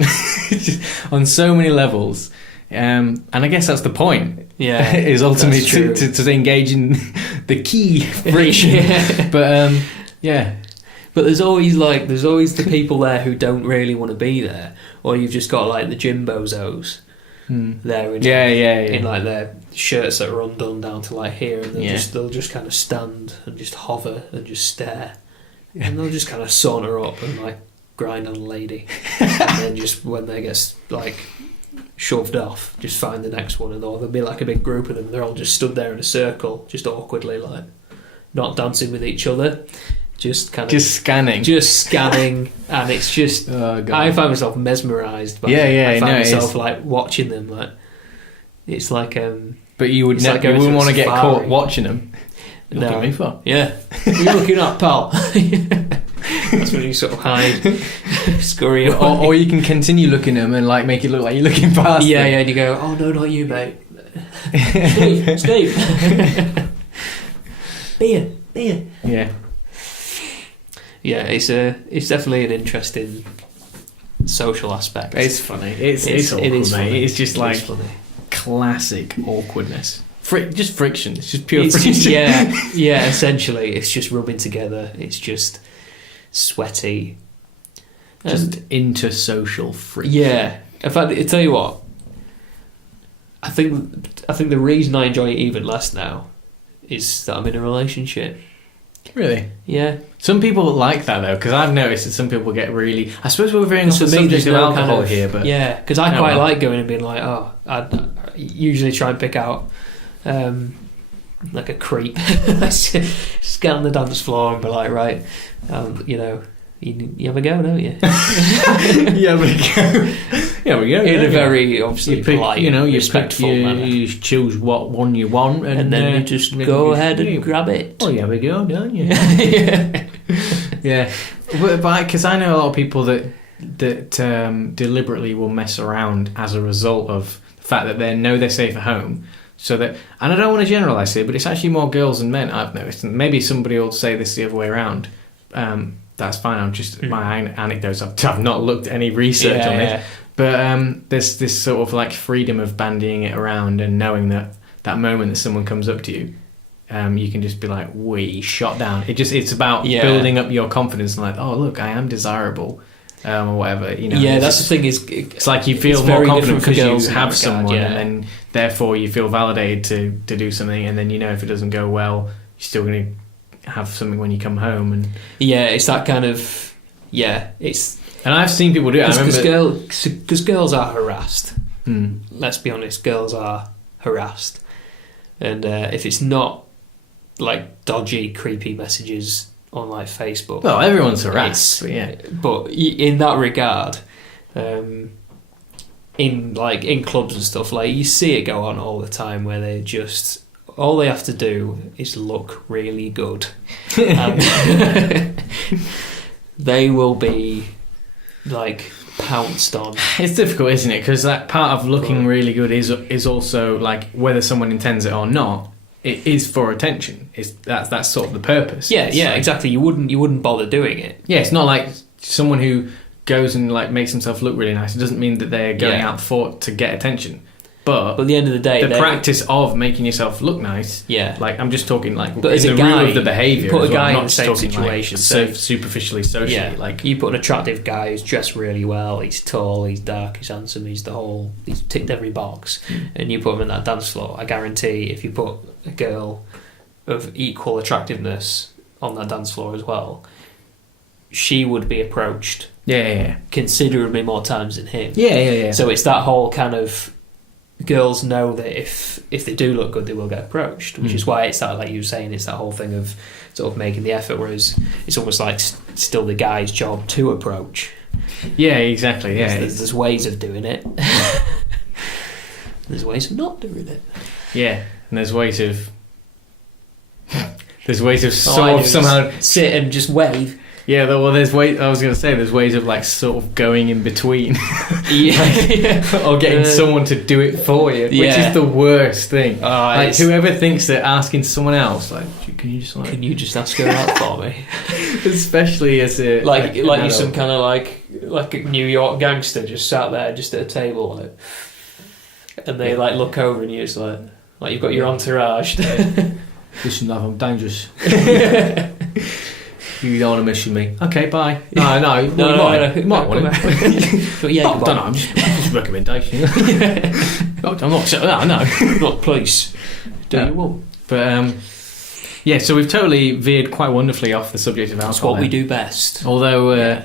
on so many levels. And I guess that's the point. Is ultimately to engage in the key friction. But but there's always the people there who don't really want to be there, or you've just got like the gym bozos there in, in like their shirts that are undone down to like here, and they'll just kind of stand and just hover and just stare, and they'll just kind of saunter up and like grind on a lady, and then just when they get like shoved off, just find the next one, and there'll be like a big group of them. They're all just stood there in a circle, just awkwardly, like not dancing with each other, just scanning, and it's just I find myself mesmerised by it. I find myself like watching them, like it's like but you would never, you wouldn't want to get caught watching them. Look at me for. Yeah, what are you looking at, pal? That's when you sort of hide, scurry away. Or you can continue looking at them and like make it look like you're looking past them. And you go, oh no, not you, mate. Steve. Beer. Yeah, it's definitely an interesting social aspect. It's funny. It's awkward, it is mate. Funny. It's just like classic awkwardness. Just friction. It's just pure friction. Essentially, it's just rubbing together. It's just sweaty. Just intersocial friction. Yeah. In fact, I tell you what. I think the reason I enjoy it even less now is that I'm in a relationship. Really? Yeah. Some people like that though, because I've noticed that some people get really. I suppose we're veering off the subject of alcohol here, but because I quite like going and being like, I usually try and pick out like a creep, just get on the dance floor and be like, right, you have a go, don't you? You have a go. Yeah, we go. In a very obviously polite, respectful manner. You choose what one you want, and then you just go ahead and grab it. Oh, you have a go, don't you? Yeah. But because I know a lot of people that deliberately will mess around as a result of the fact that they know they're safe at home. So that, and I don't want to generalise here, but it's actually more girls than men I've noticed. And maybe somebody will say this the other way around. That's fine. I'm just my anecdotes. I've not looked at any research on this, but there's this sort of like freedom of bandying it around and knowing that moment that someone comes up to you, you can just be like, "We shot down." It's about building up your confidence and like, "Oh, look, I am desirable." Or whatever, Yeah, that's the thing. It's like you feel more confident because you have someone, and then therefore you feel validated to do something, and then if it doesn't go well, you're still going to have something when you come home, and it's that kind of it's. And I've seen people do it. Because girls are harassed. Let's be honest, girls are harassed, and if it's not like dodgy, creepy messages on like Facebook. Well, everyone's harassed, but in that regard, in clubs and stuff, like you see it go on all the time where they just all they have to do is look really good, and they will be like pounced on. It's difficult, isn't it? Because that part of looking really good is also like whether someone intends it or not. It is for attention. That's sort of the purpose. Yeah, exactly. You wouldn't bother doing it. Yeah, it's not like someone who goes and like makes himself look really nice. It doesn't mean that they're going out to get attention. But at the end of the day, the practice of making yourself look nice. Yeah, like I'm just talking like but as a guy, root of the behaviour. Put a guy in the same situation, so superficially, socially. Yeah, like you put an attractive guy who's dressed really well. He's tall, he's dark, he's handsome, he's ticked every box, and you put him in that dance floor. I guarantee, if you put a girl of equal attractiveness on that dance floor as well, she would be approached. Considerably more times than him. Yeah. So it's that whole kind of. Girls know that if they do look good, they will get approached, which is why it's that, like you were saying, it's that whole thing of sort of making the effort, whereas it's almost like still the guy's job to approach. Yeah, exactly. Yeah, there's ways of doing it. There's ways of not doing it. Yeah, and there's ways of somehow sit and just wave. Yeah, well, there's ways. I was going to say there's ways of like sort of going in between, or getting someone to do it for you, which is the worst thing. Like whoever thinks they're asking someone else, like, can you just ask her out for me? Especially as a like you're some kind of like a New York gangster just sat there just at a table, like, and they like look over and you're just like you've got your entourage. Listen, love, I'm dangerous. You don't want to mission me. Okay, bye. No. You might want it. But yeah, I don't know. I'm just recommendation. I'm not sure. No, Not please. Do you want? But yeah, so we've totally veered quite wonderfully off the subject of alcohol. That's what we do best. Although,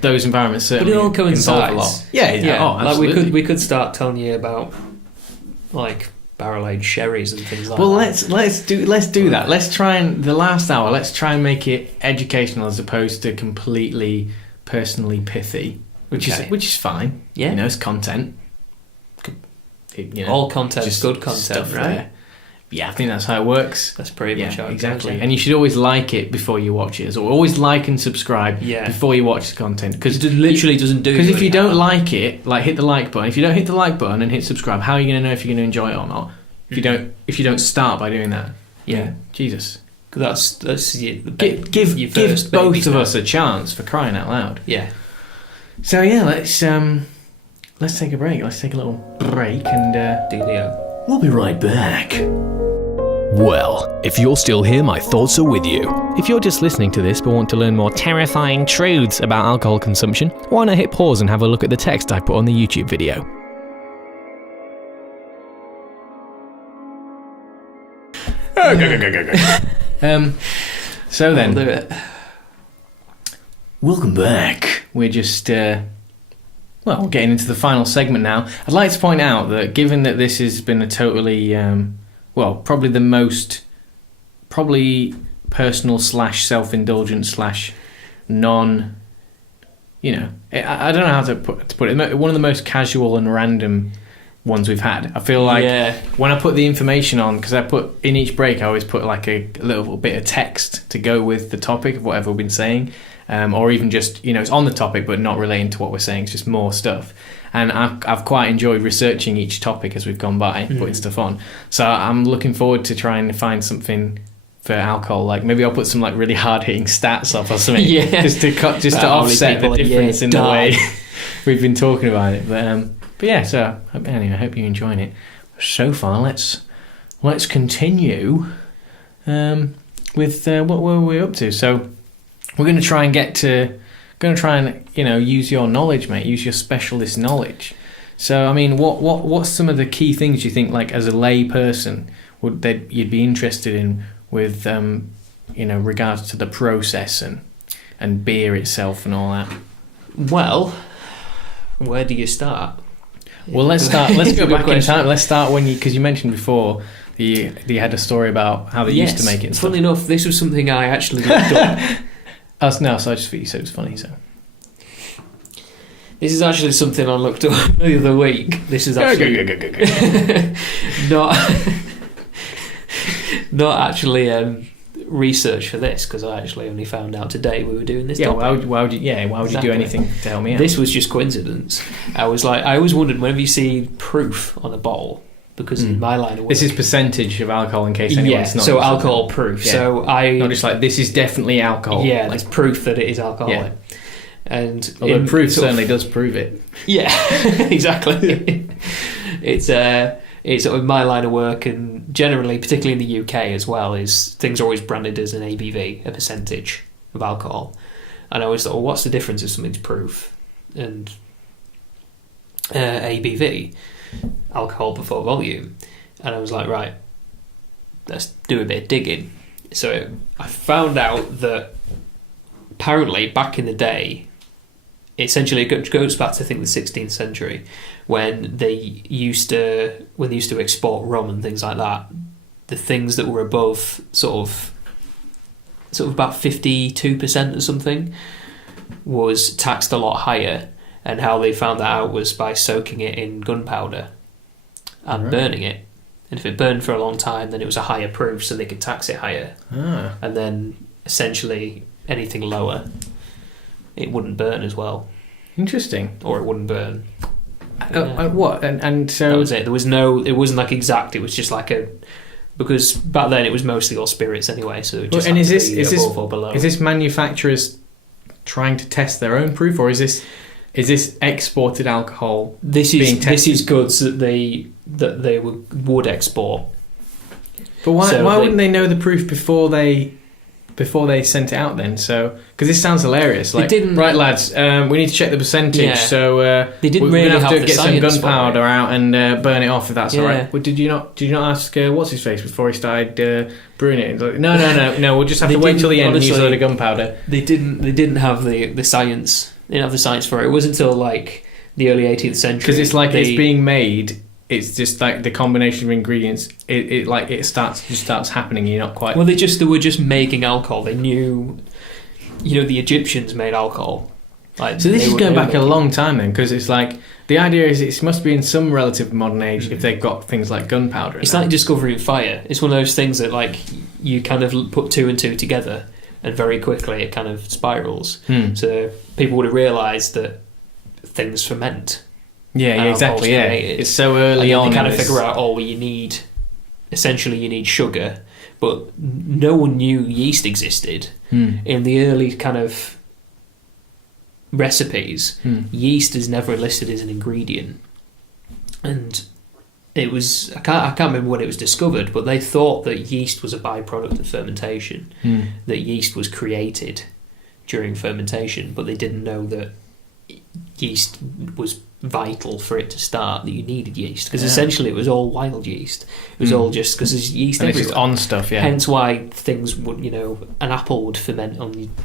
those environments certainly but it all coincides involve a lot. Yeah. Oh, absolutely. Like we could start telling you about like barrel-aged sherries and things like well, that. let's do that. Let's try and the last hour. Let's try and make it educational as opposed to completely personally pithy, which is fine. Yeah, it's content. All content is good content, stuff right? There. Yeah, I think that's how it works. That's pretty much how it exactly. goes, yeah. And you should always like it before you watch it. So always like and subscribe before you watch the content, because it literally doesn't do. Because if you don't like it, like hit the like button. If you don't hit the like button and hit subscribe, how are you going to know if you're going to enjoy it or not? If you don't start by doing that, Jesus. That's give both of us a chance, for crying out loud. Yeah. So let's take a break. Let's take a little break and Dealio. We'll be right back. Well, if you're still here, my thoughts are with you. If you're just listening to this but want to learn more terrifying truths about alcohol consumption, why not hit pause and have a look at the text I put on the YouTube video. So then, I'll do it. Welcome back. We're just getting into the final segment now. I'd like to point out that given that this has been a totally probably the most personal / self-indulgent / non, I don't know how to put it. One of the most casual and random ones we've had. I feel like when I put the information on, because I put in each break, I always put like a little bit of text to go with the topic of whatever we've been saying, or even just it's on the topic but not relating to what we're saying. It's just more stuff. And I've quite enjoyed researching each topic as we've gone by, putting stuff on. So I'm looking forward to trying to find something for alcohol. Like maybe I'll put some like really hard hitting stats up or something, just to offset the difference in the way we've been talking about it. But yeah. So anyway, I hope you're enjoying it so far. Let's continue with what were we up to. So we're going to try and use your knowledge, mate. Use your specialist knowledge. So, I mean, what's some of the key things you think, like as a lay person, you'd be interested in with, regards to the process and beer itself and all that? Well, where do you start? Well, let's go back in time. Let's start because you mentioned before you had a story about how they used to make it. Funnily enough, this was something I actually looked up. So I just thought you said it was funny. So this is actually something I looked up the other week. This is actually not actually research for this, because I actually only found out today we were doing this. Yeah, why would you do anything to help me out? This was just coincidence. I always wondered whenever you see proof on a bottle, because in my line of work, this is percentage of alcohol, in case anyone's not. So alcohol proof. Yeah. So not just like this is definitely alcohol. Yeah, there's proof that it is alcoholic. Yeah. And although proof certainly does prove it. Yeah, exactly. It's sort of my line of work, and generally, particularly in the UK as well, is things are always branded as an ABV, a percentage of alcohol. And I always thought, well, what's the difference if something's proof and ABV? Alcohol before volume. And I was like, right, let's do a bit of digging. So I found out that apparently back in the day, essentially it goes back to I think the 16th century, when they used to export rum and things like that, the things that were above sort of about 52% or something was taxed a lot higher. And how they found that out was by soaking it in gunpowder and burning it. And if it burned for a long time, then it was a higher proof, so they could tax it higher. And then essentially anything lower, it wouldn't burn as well. Interesting. Or it wouldn't burn. What? And so that was it. It wasn't like exact. It was just like because back then it was mostly all spirits anyway. So it just is this manufacturers trying to test their own proof, or is this exported alcohol? This is goods that they would export. But why wouldn't they know the proof before they before they sent it out then? So, because this sounds hilarious. Like, didn't, right, lads, we need to check the percentage. Yeah. So they didn't we're really gonna have to the get some science for gunpowder it. out and burn it off if that's Yeah. all right. Well, did you not ask what's his face before he started brewing it? He's like, no. We'll just have to wait till the end and use a load of gunpowder. They didn't have the science. They didn't have the science for it. It wasn't until like the early 18th century. Because it's like it's being made. It's just like the combination of ingredients. It starts happening. You're not quite. Well, they were just making alcohol. They knew, the Egyptians made alcohol. Like, so this is going back a long time then, because it's like the idea is it must be in some relative modern age if they've got things like gunpowder. It's like discovering fire. It's one of those things that like you kind of put two and two together, and very quickly it kind of spirals. So people would have realised that things ferment. Yeah, exactly. Yeah, it's so early on. They kind of figure out, you need sugar, but no one knew yeast existed. In the early kind of recipes, yeast is never listed as an ingredient, and it was I can't remember when it was discovered, but they thought that yeast was a byproduct of fermentation, that yeast was created during fermentation, but they didn't know that yeast was vital for it to start, that you needed yeast, because essentially it was all wild yeast. It was all just because there's yeast and everywhere. it's just on stuff. Yeah, hence why things would, an apple would ferment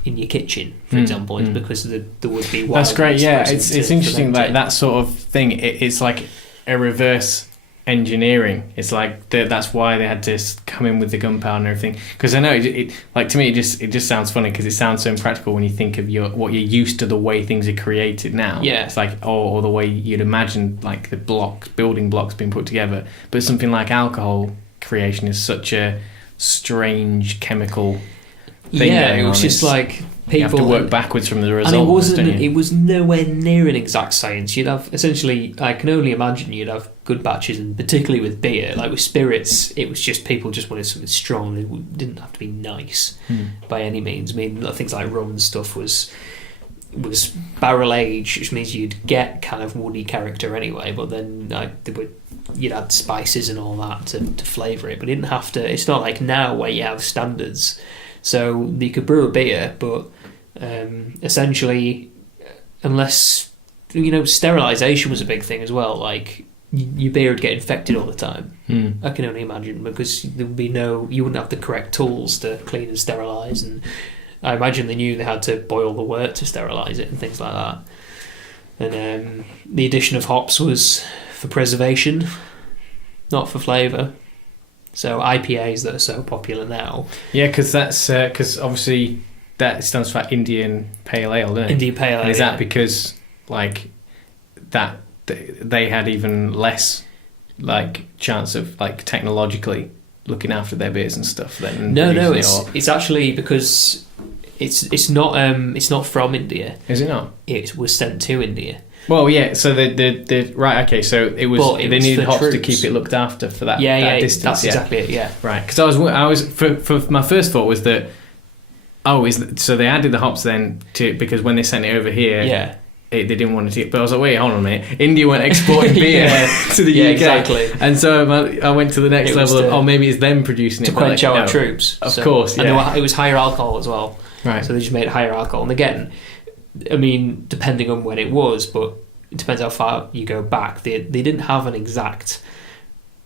in your kitchen, for example. It's because there would be wild. That's great. Yeah, it's interesting. Ferment Like that sort of thing. It's like a reverse engineering. It's like that's why they had to come in with the gunpowder and everything. Because I know it like to me it just sounds funny because it sounds so impractical when you think of what you're used to, the way things are created now. Yeah, it's like or the way you'd imagine like the building blocks being put together. But something like alcohol creation is such a strange chemical thing. Yeah, it was just like people you have to work backwards from the result. And it was nowhere near an exact science. You'd have essentially, I can only imagine you'd have good batches, and particularly with beer, like with spirits, it was just people just wanted something strong. It didn't have to be nice by any means. I mean, things like rum and stuff was barrel aged, which means you'd get kind of woody character anyway. But then you'd add spices and all that to flavour it. But it didn't have to. It's not like now where you have standards. So you could brew a beer, but essentially, unless sterilisation was a big thing as well. Like your beer would get infected all the time. I can only imagine, because there would be you wouldn't have the correct tools to clean and sterilise, and I imagine they knew they had to boil the wort to sterilise it and things like that. And the addition of hops was for preservation, not for flavour. So IPAs that are so popular now. Yeah, because that's because obviously that stands for Indian Pale Ale, doesn't it? Indian Pale Ale. And is that because like that they had even less like chance of like technologically looking after their beers and stuff then? No, it's actually because it's not from India. Is it not? It was sent to India. Well, yeah. So the right. Okay. So they needed hops to keep it looked after for that. Yeah. Distance, that's exactly it. Yeah. Right. Because I was for my first thought was that so they added the hops then because when they sent it over here, they didn't want to. But I was like, wait, hold on a minute. India went exporting beer to the UK, exactly. And so I went to the next level of maybe it's them producing it to quench our troops. Of course, yeah. And it was higher alcohol as well. Right. So they just made higher alcohol, and again, I mean, depending on when it was, but it depends how far you go back. They didn't have an exact,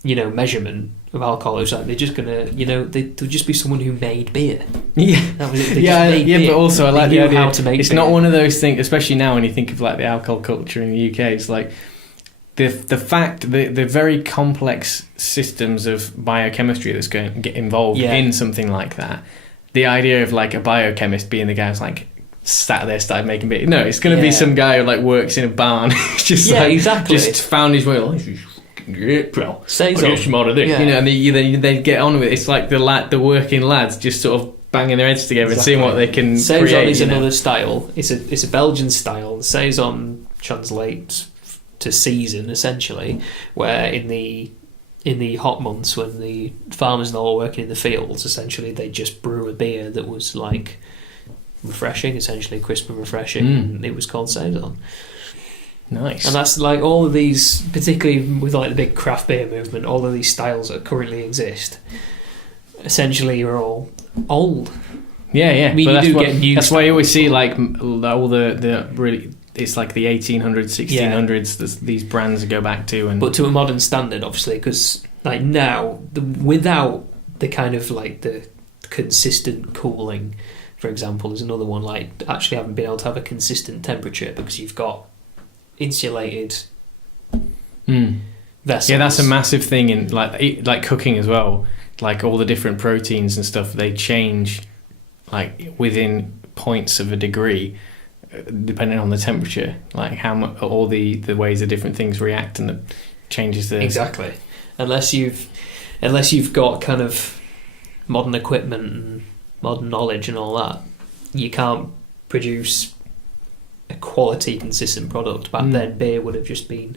measurement of alcohol. It was like they're just gonna, they'd just be someone who made beer. Yeah, that was it. But also I like the idea. How to make it's beer. not one of those things, especially now when you think of like the alcohol culture in the UK. It's like the fact the very complex systems of biochemistry that's going to get involved in something like that. The idea of like a biochemist being the guy who's like started making beer. No, it's going to be some guy who like works in a barn. Just exactly. Just found his way. This is fucking great, bro. Says I'll get some more of this. And they get on with it. It's like the working lads just sort of banging their heads together and seeing what they can Saison create. is another style. It's a Belgian style. Saison translates to season essentially, where in the hot months when the farmers and all are working in the fields, essentially they just brew a beer that was like refreshing, essentially crisp and refreshing, and it was called Saison. Nice. And that's like all of these, particularly with like the big craft beer movement, all of these styles that currently exist essentially are all old. Yeah, yeah. I mean, but you do get new. That's why you always see like all the really. It's like the 1800s, 1600s. These brands go back to, and but to a modern standard, obviously, because like now, without the kind of like the consistent cooling, for example, is another one. Like actually having been able to have a consistent temperature because you've got insulated vessels. Yeah, that's a massive thing in like cooking as well. Like all the different proteins and stuff, they change like within points of a degree, depending on the temperature. Like how much all the ways the different things react, and it changes the exactly. Unless you've got kind of modern equipment and modern knowledge and all that, you can't produce a quality consistent product. Back then, beer would have just been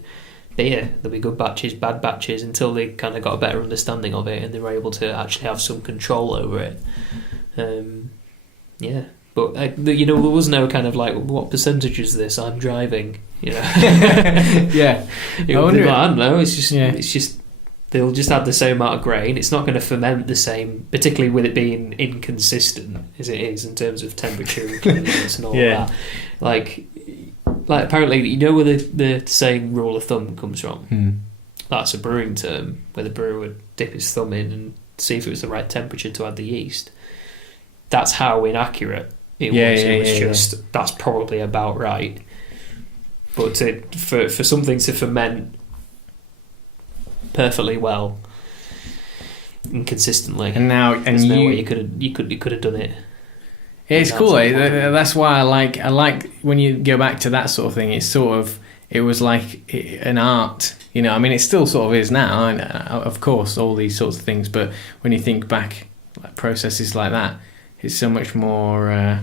beer. There'll be good batches, bad batches, until they kind of got a better understanding of it and they were able to actually have some control over it. Yeah, but there was no kind of like, what percentage is this? I'm driving, yeah. I don't know. It's just they'll just have the same amount of grain. It's not going to ferment the same, particularly with it being inconsistent as it is in terms of temperature and cleanliness and all that. Like apparently, where the saying rule of thumb comes from? That's a brewing term, where the brewer would dip his thumb in and see if it was the right temperature to add the yeast. That's how inaccurate it was. It was just that's probably about right. But for something to ferment perfectly well and consistently, there's no way you could have done it. It's cool. That's why I like when you go back to that sort of thing. It was like an art, I mean, it still sort of is now, and of course all these sorts of things. But when you think back, like processes like that, it's so much more.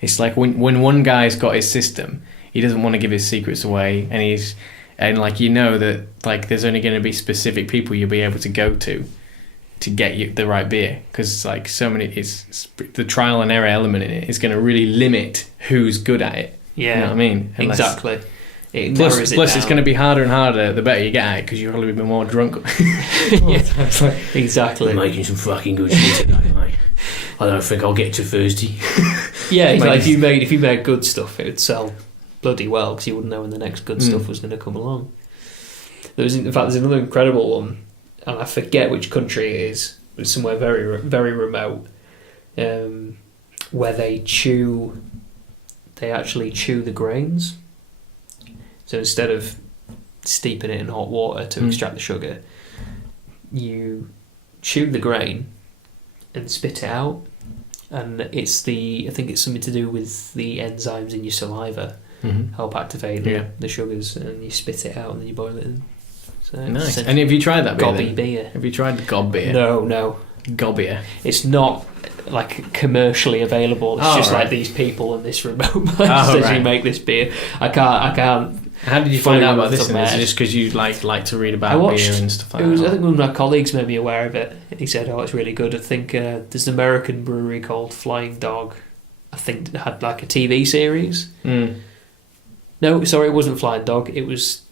It's like when one guy's got his system, he doesn't want to give his secrets away, and that like there's only going to be specific people you'll be able to go to get you the right beer, because like so many, it's the trial and error element in it is going to really limit who's good at it. Yeah, you know what I mean? Exactly. Plus, it's going to be harder and harder the better you get at it, because you'll probably be more drunk. Exactly. I'm making some fucking good shit today, mate. I don't think I'll get to Thursday. Yeah, it's like if you made good stuff, it would sell bloody well, because you wouldn't know when the next good stuff was going to come along. There's another incredible one, and I forget which country it is, but it's somewhere very, very remote, where they actually chew the grains. So instead of steeping it in hot water to extract the sugar, you chew the grain and spit it out, and I think it's something to do with the enzymes in your saliva help activate the sugars, and you spit it out and then you boil it in. So nice. And have you tried that beer? Gobby beer. Have you tried the gob beer? No. Gob beer. It's not like commercially available. It's like these people in this remote place who make this beer. I can't. How did you find out about this? Is it just because you like to read about beer and stuff like that? I think one of my colleagues made me aware of it. He said, "Oh, it's really good." I think there's an American brewery called Flying Dog. I think it had like a TV series. No, sorry, it wasn't Flying Dog. It was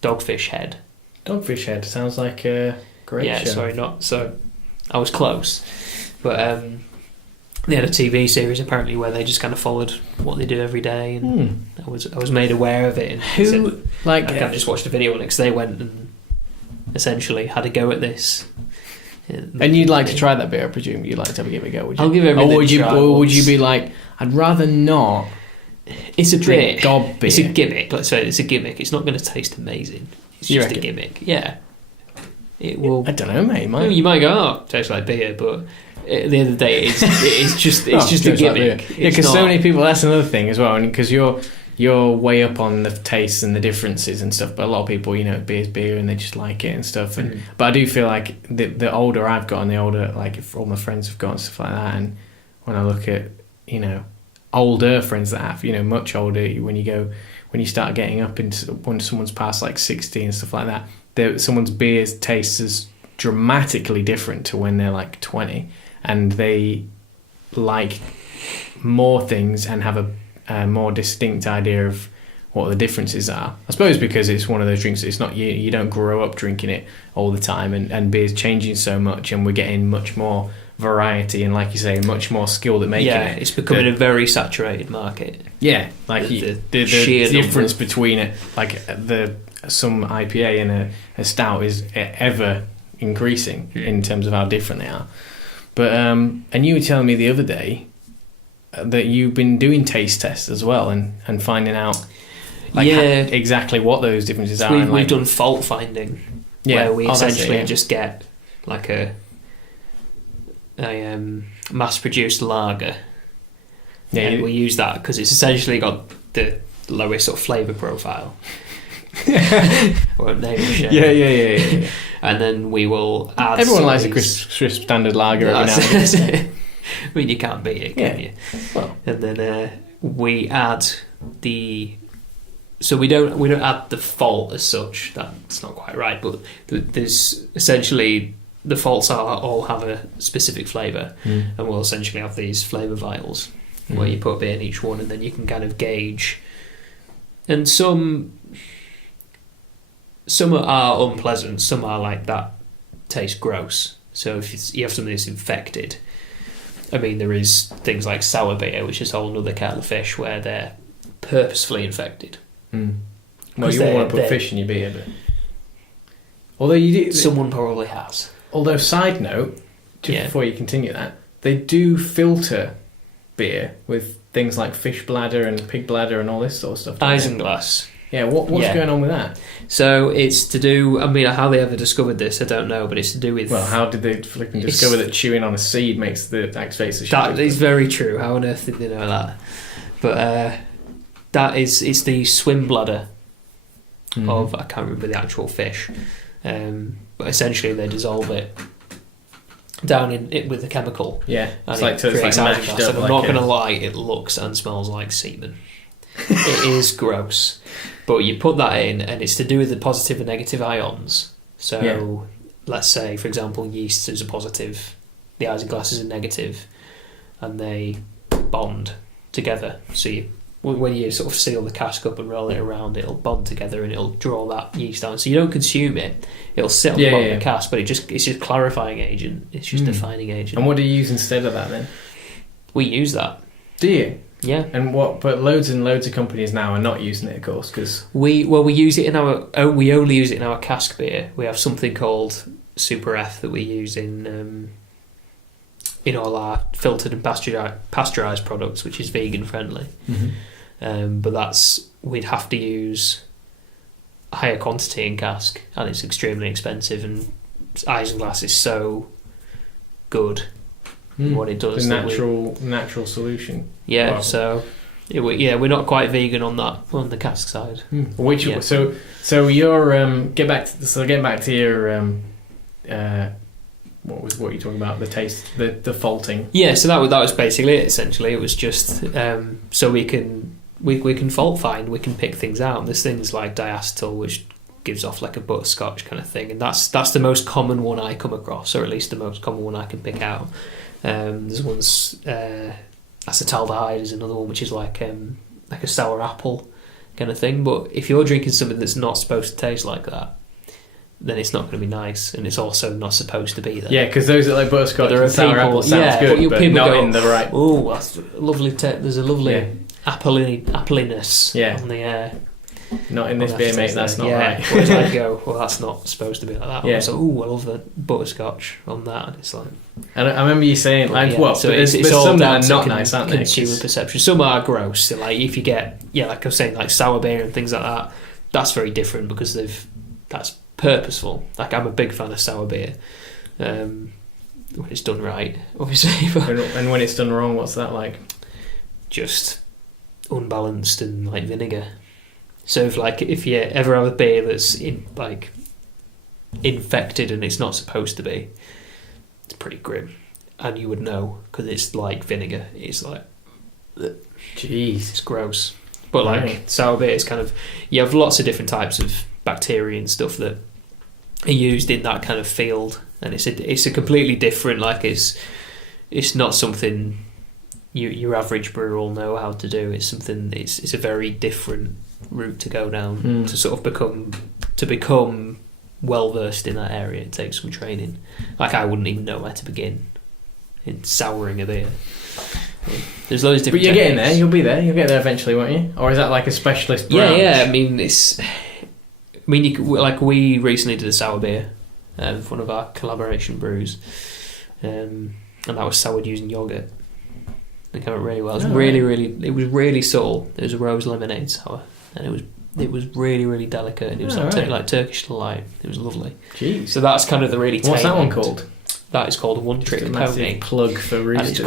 Dogfish Head. Dogfish Head sounds like a great show. Yeah, sorry, not so. I was close, but they had a TV series apparently where they just kind of followed what they do every day, and I was made aware of it. And I kind of just watched a video on it because they went and essentially had a go at this. And you'd like to try that beer, I presume. You'd like to give it a go, would you? I'll give everything a try. Or would you be like, I'd rather not? It's a drink gob beer. It's a gimmick. Let's say it's a gimmick. It's not going to taste amazing. It's just a gimmick. Yeah. It will. I don't know, mate. You might go, oh, it tastes like beer, but at the end of the day, it's just a gimmick. Like because so many people. That's another thing as well, and because you're way up on the tastes and the differences and stuff. But a lot of people, beer's beer, and they just like it and stuff. And but I do feel like the older I've got, and the older if all my friends have got and stuff like that, and when I look at older friends that have much older, when you start getting up into when someone's past like 60 and stuff like that, someone's beer tastes is dramatically different to when they're like 20, and they like more things and have a more distinct idea of what the differences are. I suppose because it's one of those drinks, it's not you don't grow up drinking it all the time, and beer's changing so much, and we're getting much more variety and, like you say, much more skilled at making it. It's becoming a very saturated market. Yeah, like the sheer difference between it, like some IPA and a stout is ever increasing in terms of how different they are. But and you were telling me the other day that you've been doing taste tests as well and finding out exactly what those differences are. We've done fault finding, where we essentially just get like a mass-produced lager, and we use that because it's essentially got the lowest sort of flavour profile. Or name and shame. Yeah. And then we will add. Everyone likes a crisp standard lager every now and then. I mean, you can't beat it, can you? Well, and then we add so we don't add the fault as such. That's not quite right, but there's essentially the faults all have a specific flavour, and we'll essentially have these flavour vials where you put a bit in each one, and then you can kind of gauge. And some are unpleasant, some are like that tastes gross. So if you have something that's infected, I mean, there is things like sour beer, which is a whole other kettle of fish, where they're purposefully infected. Well, you won't want to put fish in your beer, but although you do, someone probably has. Although, side note, just before you continue that, they do filter beer with things like fish bladder and pig bladder and all this sort of stuff. Isinglass. Yeah, what's going on with that? So it's to do, I mean, how they ever discovered this, I don't know, but it's to do with... Well, how did they flipping discover that chewing on a seed activates the sugar? That is very true. How on earth did they know that? But it's the swim bladder of, I can't remember the actual fish, but essentially they dissolve it down in it with a chemical. Yeah, and it's like mashed up. I'm not going to lie, it looks and smells like semen. It is gross. But you put that in, and it's to do with the positive and negative ions. So, let's say, for example, yeast is a positive, the isinglass is a negative, and they bond together. So when you sort of seal the cask up and roll it around, it'll bond together and it'll draw that yeast down. So you don't consume it; it'll sit on the bottom of the cask, but it's just clarifying agent. It's just defining agent. And what do you use instead of that then? We use that. Do you? Yeah. And but loads and loads of companies now are not using it, of course, because we use it we only use it in our cask beer. We have something called Super F that we use in all our filtered and pasteurised products, which is vegan friendly. But we'd have to use a higher quantity in cask, and it's extremely expensive. And isinglass is so good. What it does, the natural solution. Yeah, wow. So we're not quite vegan on the cask side. So you're getting back to your what are you talking about, the taste, the faulting? Yeah, so that was basically it. Essentially, it was just so we can fault find, we can pick things out. And there's things like diacetyl, which gives off like a butterscotch kind of thing, and that's the most common one I come across, or at least the most common one I can pick out. There's ones acetaldehyde is another one, which is like a sour apple kind of thing. But if you're drinking something that's not supposed to taste like that, then it's not going to be nice, and it's also not supposed to be there. Yeah, because those are like butterscotch and sour apple sounds good, but not in the right. Oh, that's lovely. There's a lovely appliness on the air. Not in this beer, mate. That's not right. Whereas I go, well, that's not supposed to be like that. Yeah. So, I love the butterscotch on that. And it's like, and I remember you saying, like, so there's some that are not nice, aren't they? Consumer perception. Some are gross. So, like, if you get, like I was saying, like sour beer and things like that, that's very different because that's purposeful. Like, I'm a big fan of sour beer when it's done right, obviously. And when it's done wrong, what's that like? Just unbalanced and like vinegar. So if you ever have a beer that's infected and it's not supposed to be, it's pretty grim, and you would know because it's like vinegar. It's like, jeez, it's gross. But like sour beer is kind of, you have lots of different types of bacteria and stuff that are used in that kind of field, and it's a completely different. Like it's not something your average brewer will know how to do. It's something. It's a very different route to go down to sort of become well versed in that area. It takes some training. Like I wouldn't even know where to begin in souring a beer. There's loads of different. But you're getting techniques. there. You'll be there. You'll get there eventually, won't you? Or is that like a specialist branch? Yeah. I mean, like we recently did a sour beer for one of our collaboration brews, and that was soured using yogurt. It came out really well. It was it was really subtle. It was a rose lemonade sour, and it was really, really delicate, and it was like Turkish delight. It was lovely. Jeez. So that's kind of the really. What's that one called? That is called One Trick Pony. Plug for roosters.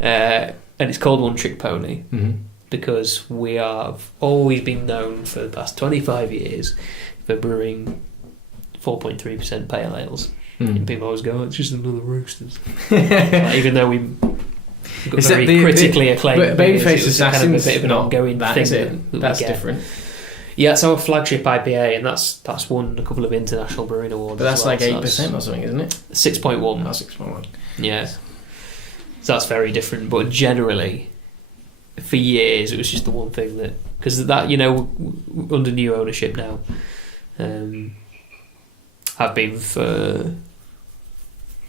And it's called One Trick Pony because we have always been known for the past 25 years for brewing 4.3% pale ales. And people always go, "It's just another roosters," even though we. Got very critically acclaimed. Babyface Assassin's kind of a bit of an ongoing thing. Is it? That's different. Yeah, it's our flagship IPA, and that's won a couple of international brewing awards. But that's like 8% or something, isn't it? 6.1. Oh, 6.1. Yeah. So that's very different. But generally, for years, it was just the one thing that because that under new ownership now, have been for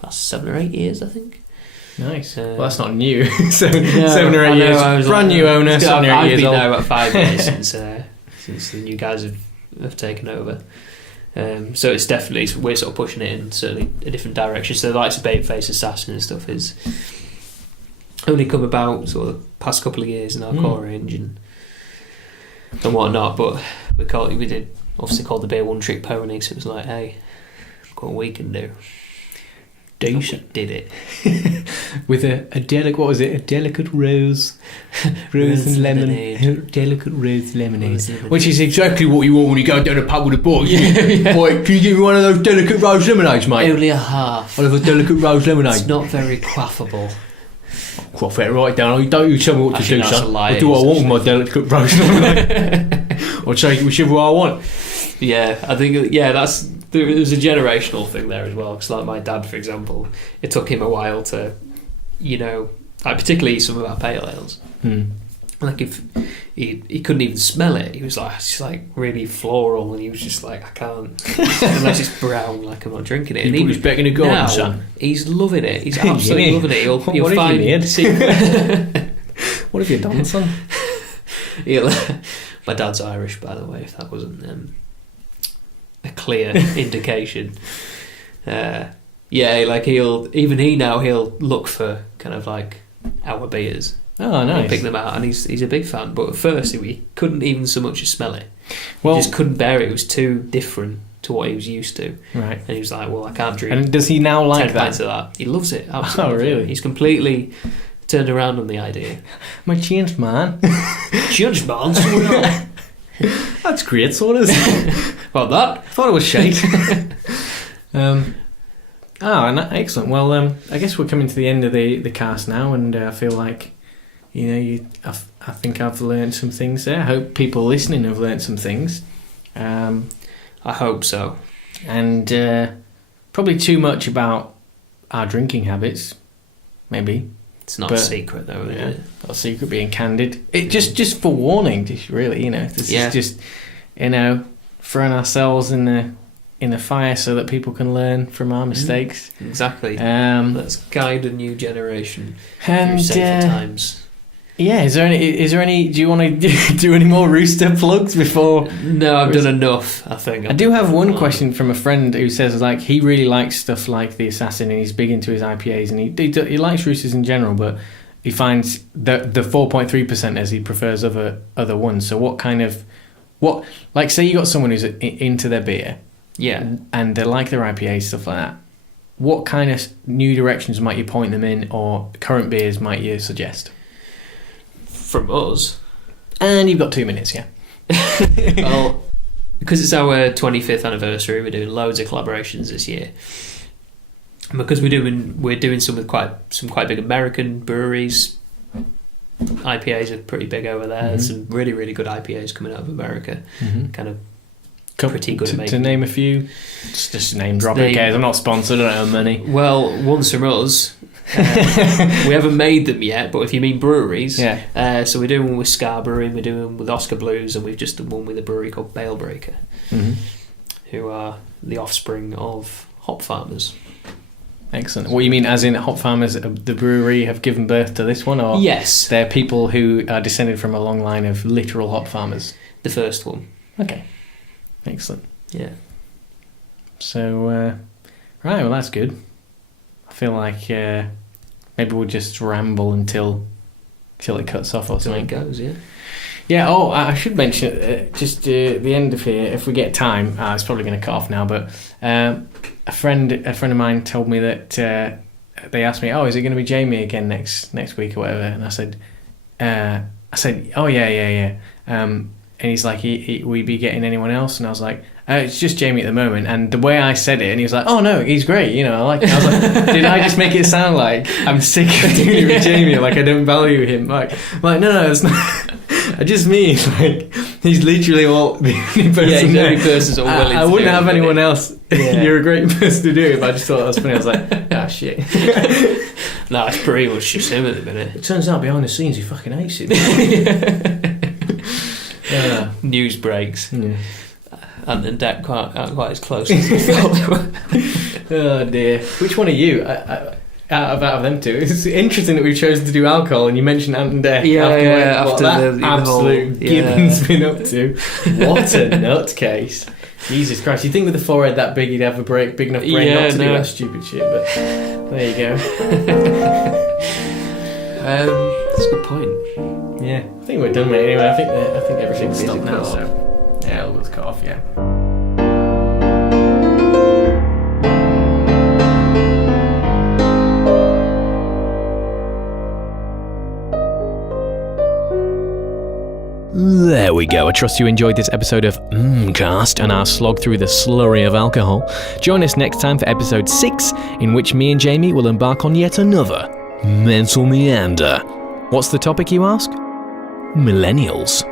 past 7 or 8 years, I think. Nice. Well, that's not new. 7 or 8 years. Brand new owner. 7 or 8 years old. I've been there about 5 years since the new guys have taken over. So it's definitely we're sort of pushing it in certainly a different direction. So the likes of Babyface Assassin and stuff is only come about sort of the past couple of years in our core range and whatnot. But we did obviously called the beer One Trick Pony. So it was like, hey, look what we can do. Decent. Did it with a delicate, what was it? A delicate rose and lemon, delicate rose lemonade, which is exactly what you want when you go down a pub with a boy. Boy, can you give me one of those delicate rose lemonades, mate? Only a half. I love a delicate rose lemonade. It's not very quaffable. Quaff it right down. Don't you tell me what to do, son. I'll do what I want with my delicate rose lemonade. I'll take whichever I want. Yeah, I think there's a generational thing there as well. Because like my dad, for example, it took him a while to, particularly some of our pale ales. Like if he couldn't even smell it, he was like, it's just like really floral, and he was just like, I can't unless it's brown, like I'm not drinking it. And he was back in the garden, son. He's loving it. He's absolutely loving it. You'll what find. What have you done, son? My dad's Irish, by the way. If that wasn't a clear indication. Like he'll look for kind of like our beers. Oh, nice. And pick them out, and he's a big fan. But at first, he couldn't even so much as smell it. Well, he just couldn't bear it. It was too different to what he was used to. Right. And he was like, "Well, I can't drink." And does he now like 10 pints of that? He loves it. Absolutely. Oh, really? He's completely turned around on the idea. My changed, man. Changed, man. That's great, sort of. Well, that I thought it was shite. Excellent. Well, I guess we're coming to the end of the cast now, and I feel like, I think I've learned some things there. I hope people listening have learned some things. I hope so. And probably too much about our drinking habits, maybe. It's not a secret, though, is it? Not a secret, being candid. It just for warning, really, This is just, throwing ourselves in the fire so that people can learn from our mistakes. Exactly. Let's guide a new generation through safer times. Yeah, is there any do you want to do any more rooster plugs before? No, I've done enough, I think. I do have one question from a friend who says like he really likes stuff like the Assassin and he's big into his IPAs and he likes roosters in general, but he finds the 4.3% as he prefers other ones. So what say you got someone who's into their beer, and they like their IPA, stuff like that. What kind of new directions might you point them in, or current beers might you suggest? From us? And you've got 2 minutes, yeah. Well, because it's our 25th anniversary, we're doing loads of collaborations this year. And because we're doing some with some quite big American breweries. IPAs are pretty big over there. There's some really, really good IPAs coming out of America. Kind of pretty good at making. To name a few, just name drop. Who cares? I'm not sponsored. I don't have money. Well, one's from us. We haven't made them yet, but if you mean breweries, so we're doing one with Scar Brewing, we're doing one with Oscar Blues, and we've just done one with a brewery called Bale Breaker, who are the offspring of hop farmers. Excellent. What you mean, as in hop farmers, the brewery have given birth to this one, or Yes. they're people who are descended from a long line of literal hop farmers? The first one. Okay. Excellent. Yeah. So, right, well, that's good. I feel like maybe we'll just ramble until it cuts off or Until something. it goes, yeah. Yeah, I should mention, just the end of here, if we get time, it's probably going to cut off now, but a friend of mine told me that they asked me, oh, is it going to be Jamie again next week or whatever? And I said, oh, yeah. And he's like, will you be getting anyone else? And I was like, it's just Jamie at the moment. And the way I said it, and he was like, oh no, he's great, you know, I like it. I was like, did I just make it sound like I'm sick of doing it with Jamie, like I don't value him? Like no, it's not. I just mean, like, he's literally the only person. Yeah, he's the only person sort of willing I to wouldn't do have it, anyone really. else. Yeah. You're a great person to do it, but I just thought that was funny. I was like, shit. No, it's pretty much just him at the minute. It turns out behind the scenes he fucking hates it. News breaks. Yeah. And then Deck aren't quite as close as we thought they were. Oh dear. Which one are you? Out of them two, it's interesting that we've chosen to do alcohol, and you mentioned Ant and Deck. After that the absolute whole, Gibbon's been up to. What a nutcase! Jesus Christ! You'd think with a forehead that big, he'd have a big enough brain not to do that stupid shit. But there you go. That's a good point. Yeah, I think we're done, mate. Anyway, I think everything's stopped now. So yeah, we'll cut off. Yeah. There we go. I trust you enjoyed this episode of Mmmcast and our slog through the slurry of alcohol. Join us next time for episode 6, in which me and Jamie will embark on yet another mental meander. What's the topic, you ask? Millennials.